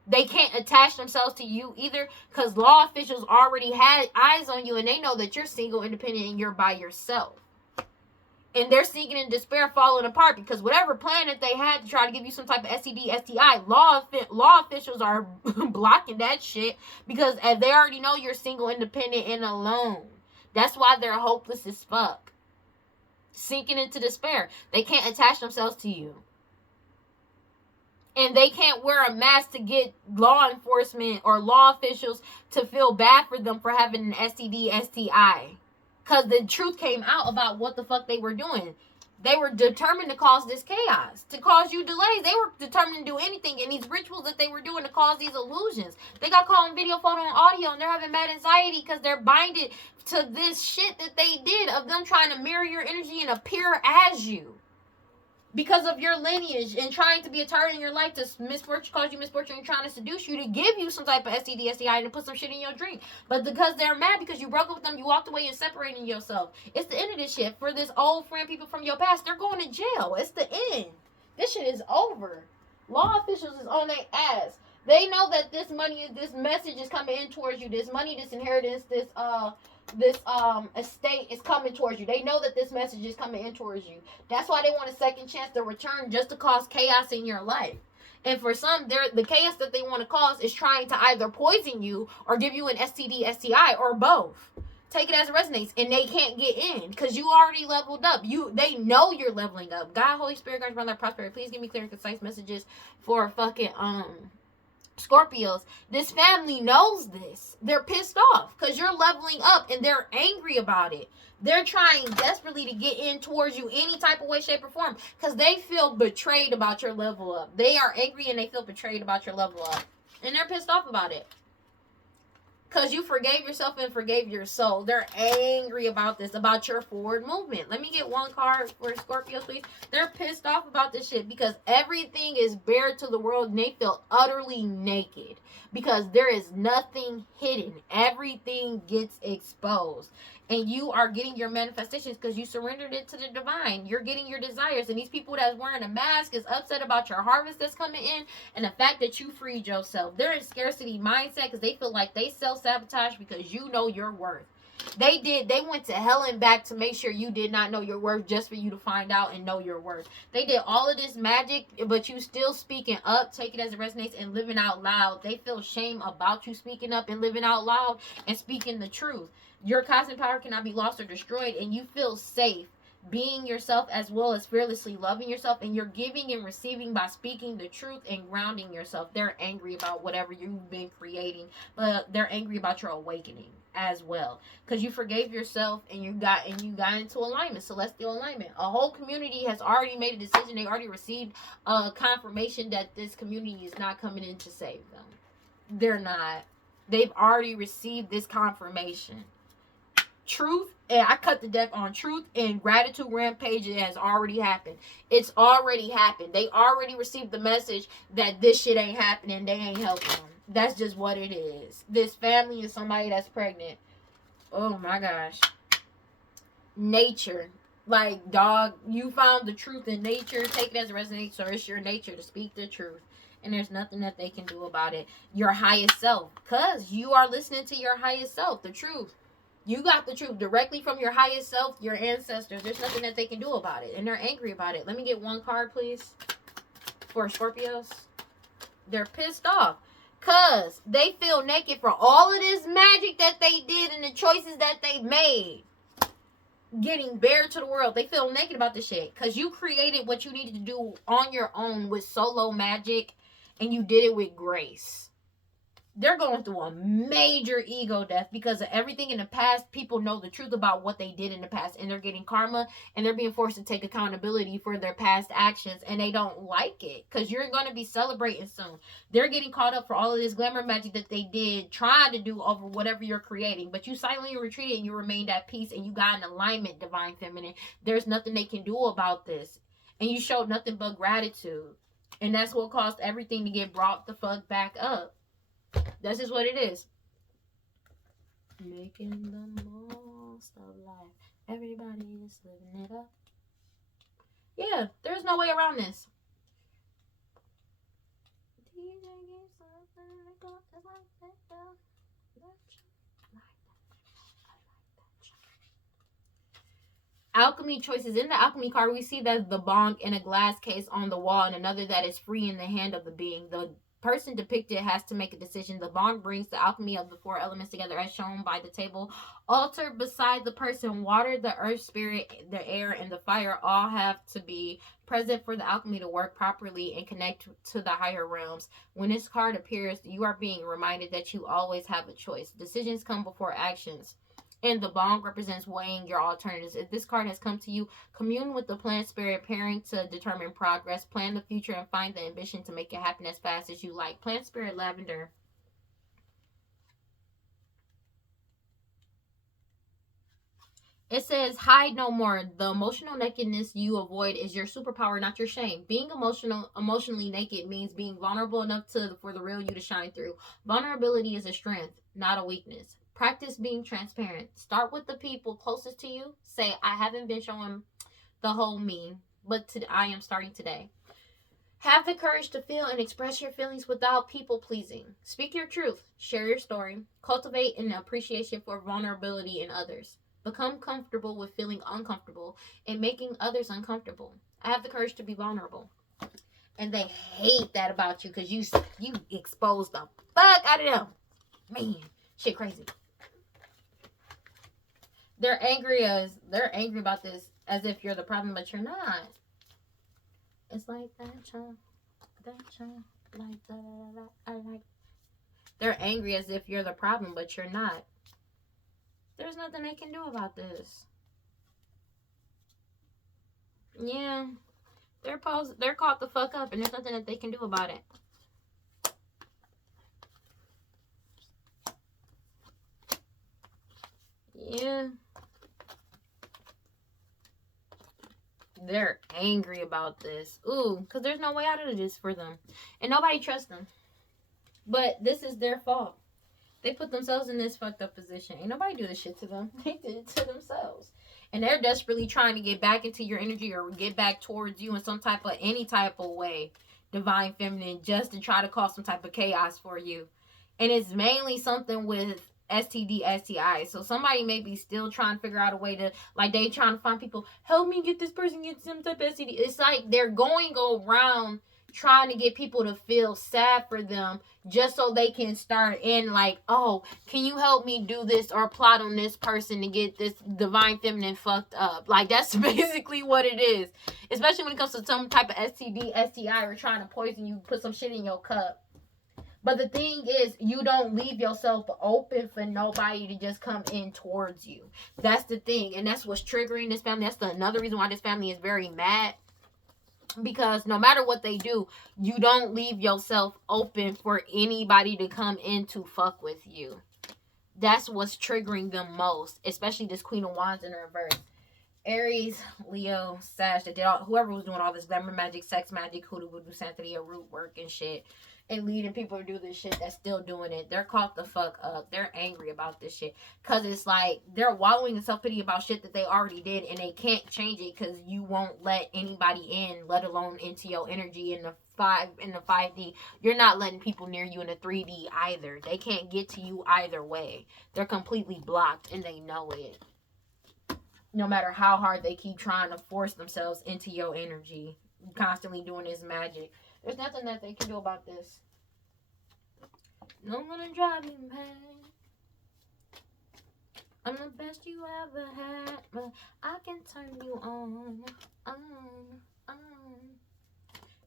They can't attach themselves to you either, because law officials already had eyes on you, and they know that you're single, independent, and you're by yourself. And they're sinking in despair, falling apart, because whatever plan that they had to try to give you some type of STD, STI, law officials are blocking that shit, because they already know you're single, independent, and alone. That's why they're hopeless as fuck. Sinking into despair. They can't attach themselves to you. And they can't wear a mask to get law enforcement or law officials to feel bad for them for having an STD, STI. Because the truth came out about what the fuck they were doing. They were determined to cause this chaos. To cause you delays. They were determined to do anything. And these rituals that they were doing to cause these illusions. They got caught on video, photo, and audio. And they're having mad anxiety because they're binded to this shit that they did. Of them trying to mirror your energy and appear as you. Because of your lineage and trying to be a target in your life to cause you misfortune and trying to seduce you to give you some type of STD, STI and to put some shit in your drink. But because they're mad because you broke up with them, you walked away and separating yourself. It's the end of this shit. For this old friend, people from your past, they're going to jail. It's the end. This shit is over. Law officials is on their ass. They know that this message is coming in towards you. This money, this inheritance, this estate is coming towards you. They know that this message is coming in towards you. That's why they want a second chance to return, just to cause chaos in your life. And for some, the chaos that they want to cause is trying to either poison you or give you an STD, STI, or both. Take it as it resonates, and they can't get in because you already leveled up. They know you're leveling up. God, Holy Spirit, guys, brother, prosperity. Please give me clear and concise messages for fucking Scorpios, this family knows this. They're pissed off because you're leveling up and they're angry about it. They're trying desperately to get in towards you any type of way, shape, or form because they feel betrayed about your level up. They are angry and they feel betrayed about your level up. And they're pissed off about it. Because you forgave yourself and forgave your soul. They're angry about this, about your forward movement. Let me get one card for Scorpios, please. They're pissed off about this shit because everything is bare to the world and they feel utterly naked. Because there is nothing hidden. Everything gets exposed. And you are getting your manifestations because you surrendered it to the divine. You're getting your desires. And these people that's wearing a mask is upset about your harvest that's coming in and the fact that you freed yourself. They're in scarcity mindset because they feel like they self-sabotage because you know your worth. They went to hell and back to make sure you did not know your worth just for you to find out and know your worth. They did all of this magic, but you still speaking up, take it as it resonates, and living out loud. They feel shame about you speaking up and living out loud and speaking the truth. Your cosmic power cannot be lost or destroyed, and you feel safe being yourself as well as fearlessly loving yourself, and you're giving and receiving by speaking the truth and grounding yourself. They're angry about whatever you've been creating, but they're angry about your awakening as well because you forgave yourself and you got into alignment, celestial alignment. A whole community has already made a decision. They already received a confirmation that this community is not coming in to save them. They're not. They've already received this confirmation. Truth, and I cut the deck on truth and gratitude rampage. It has already happened. It's already happened. They already received the message that this shit ain't happening. They ain't helping them. That's just what it is. This family is somebody that's pregnant. Oh my gosh. Nature. Like, dog, you found the truth in nature. Take it as it resonates, or it's your nature to speak the truth. And there's nothing that they can do about it. Your highest self. Because you are listening to your highest self. The truth. You got the truth directly from your highest self, your ancestors. There's nothing that they can do about it. And they're angry about it. Let me get one card, please, for Scorpios. They're pissed off because they feel naked for all of this magic that they did and the choices that they made. Getting bare to the world. They feel naked about this shit because you created what you needed to do on your own with solo magic and you did it with grace. They're going through a major ego death because of everything in the past. People know the truth about what they did in the past and they're getting karma and they're being forced to take accountability for their past actions and they don't like it because you're going to be celebrating soon. They're getting caught up for all of this glamour magic that they did trying to do over whatever you're creating, but you silently retreated and you remained at peace and you got in alignment, divine feminine. There's nothing they can do about this and you showed nothing but gratitude, and that's what caused everything to get brought the fuck back up. That's just what it is. Making the most of life. Everybody is living it up. Yeah, there's no way around this. Alchemy choices. In the alchemy card, we see that the bong in a glass case on the wall and another that is free in the hand of the being. The person depicted has to make a decision. The bond brings the alchemy of the four elements together as shown by the table. Altar beside the person, water, the earth, spirit, the air, and the fire all have to be present for the alchemy to work properly and connect to the higher realms. When this card appears, you are being reminded that you always have a choice. Decisions come before actions. And the bong represents weighing your alternatives. If this card has come to you, commune with the plant spirit, pairing to determine progress, plan the future, and find the ambition to make it happen as fast as you like. Plant spirit lavender. It says, hide no more. The emotional nakedness you avoid is your superpower, not your shame. Being emotionally naked means being vulnerable enough for the real you to shine through. Vulnerability is a strength, not a weakness. Practice being transparent. Start with the people closest to you. Say, I haven't been showing the whole me, but I am starting today. Have the courage to feel and express your feelings without people pleasing. Speak your truth. Share your story. Cultivate an appreciation for vulnerability in others. Become comfortable with feeling uncomfortable and making others uncomfortable. I have the courage to be vulnerable. And they hate that about you because you expose the fuck out of them. Man, shit crazy. They're angry about this as if you're the problem, but you're not. It's like that, child. like that. I like. They're angry as if you're the problem, but you're not. There's nothing they can do about this. Yeah, they're caught the fuck up, and there's nothing that they can do about it. Yeah. They're angry about this. Ooh, because there's no way out of this for them. And nobody trusts them. But this is their fault. They put themselves in this fucked up position. Ain't nobody do this shit to them. They did it to themselves. And they're desperately trying to get back into your energy or get back towards you in some type of, any type of way. Divine Feminine, just to try to cause some type of chaos for you. And it's mainly something with STD, STI. So somebody may be still trying to figure out a way to, like, they trying to find people, help me get this person get some type of STD. It's like they're going around trying to get people to feel sad for them just so they can start in like, oh, can you help me do this or plot on this person to get this Divine Feminine fucked up? Like, that's basically what it is. Especially when it comes to some type of STD, STI, or trying to poison you, put some shit in your cup. But the thing is, you don't leave yourself open for nobody to just come in towards you. That's the thing. And that's what's triggering this family. That's another reason why this family is very mad. Because no matter what they do, you don't leave yourself open for anybody to come in to fuck with you. That's what's triggering them most. Especially this Queen of Wands in reverse. Aries, Leo, Sag, whoever was doing all this glamour magic, sex magic, hoodoo, voodoo, Santeria, root work and shit, and leading people to do this shit, that's still doing it. They're caught the fuck up. They're angry about this shit. Because it's like, they're wallowing in self-pity about shit that they already did, and they can't change it because you won't let anybody in, let alone into your energy in the 5D. You're not letting people near you in the 3D either. They can't get to you either way. They're completely blocked, and they know it. No matter how hard they keep trying to force themselves into your energy, constantly doing this magic. There's nothing that they can do about this. No one gonna drive you mad. I'm the best you ever had, but I can turn you on.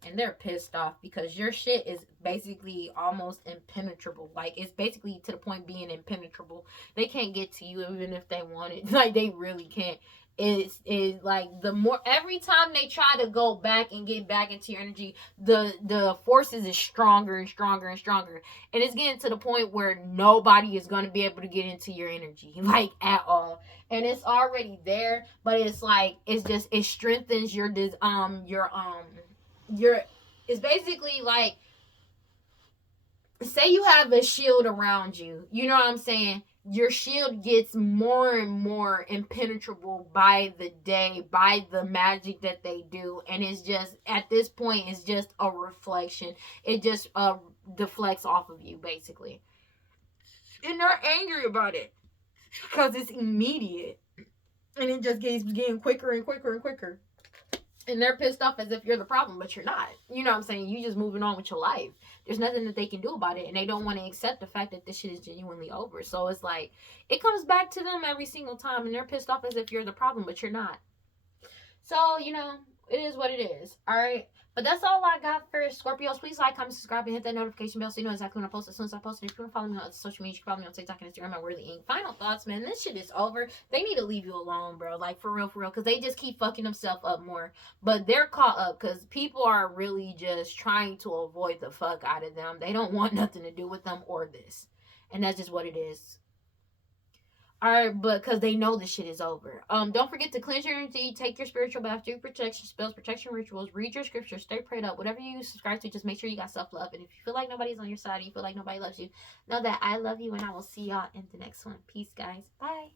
And they're pissed off because your shit is basically almost impenetrable. Like, it's basically to the point being impenetrable. They can't get to you even if they wanted. Like, they really can't. It's like, the more, every time they try to go back and get back into your energy, the forces is stronger and stronger and stronger. And it's getting to the point where nobody is going to be able to get into your energy, like, at all. And it's already there, but it's like, it's just, it strengthens it's basically like, say you have a shield around you, you know what I'm saying? Your shield gets more and more impenetrable by the day, by the magic that they do. And it's just, at this point, it's just a reflection. It just deflects off of you, basically. And they're angry about it because it's immediate. And it just keeps getting quicker and quicker and quicker. And they're pissed off as if you're the problem, but you're not. You know what I'm saying? You just moving on with your life. There's nothing that they can do about it. And they don't want to accept the fact that this shit is genuinely over. So it's like, it comes back to them every single time. And they're pissed off as if you're the problem, but you're not. So, you know, it is what it is. All right? But that's all I got for Scorpios. Please like, comment, subscribe, and hit that notification bell so you know exactly when I post. As soon as I post it, if you want to follow me on social media, you can follow me on TikTok and Instagram at WeirdLee. Final thoughts, man. This shit is over. They need to leave you alone, bro. Like, for real. Because they just keep fucking themselves up more. But they're caught up because people are really just trying to avoid the fuck out of them. They don't want nothing to do with them or this. And that's just what it is. Alright, but because they know this shit is over. Don't forget to cleanse your energy, take your spiritual bath, do protection spells, protection rituals, read your scriptures, stay prayed up. Whatever you subscribe to, just make sure you got self-love. And if you feel like nobody's on your side, or you feel like nobody loves you, know that I love you, and I will see y'all in the next one. Peace, guys. Bye.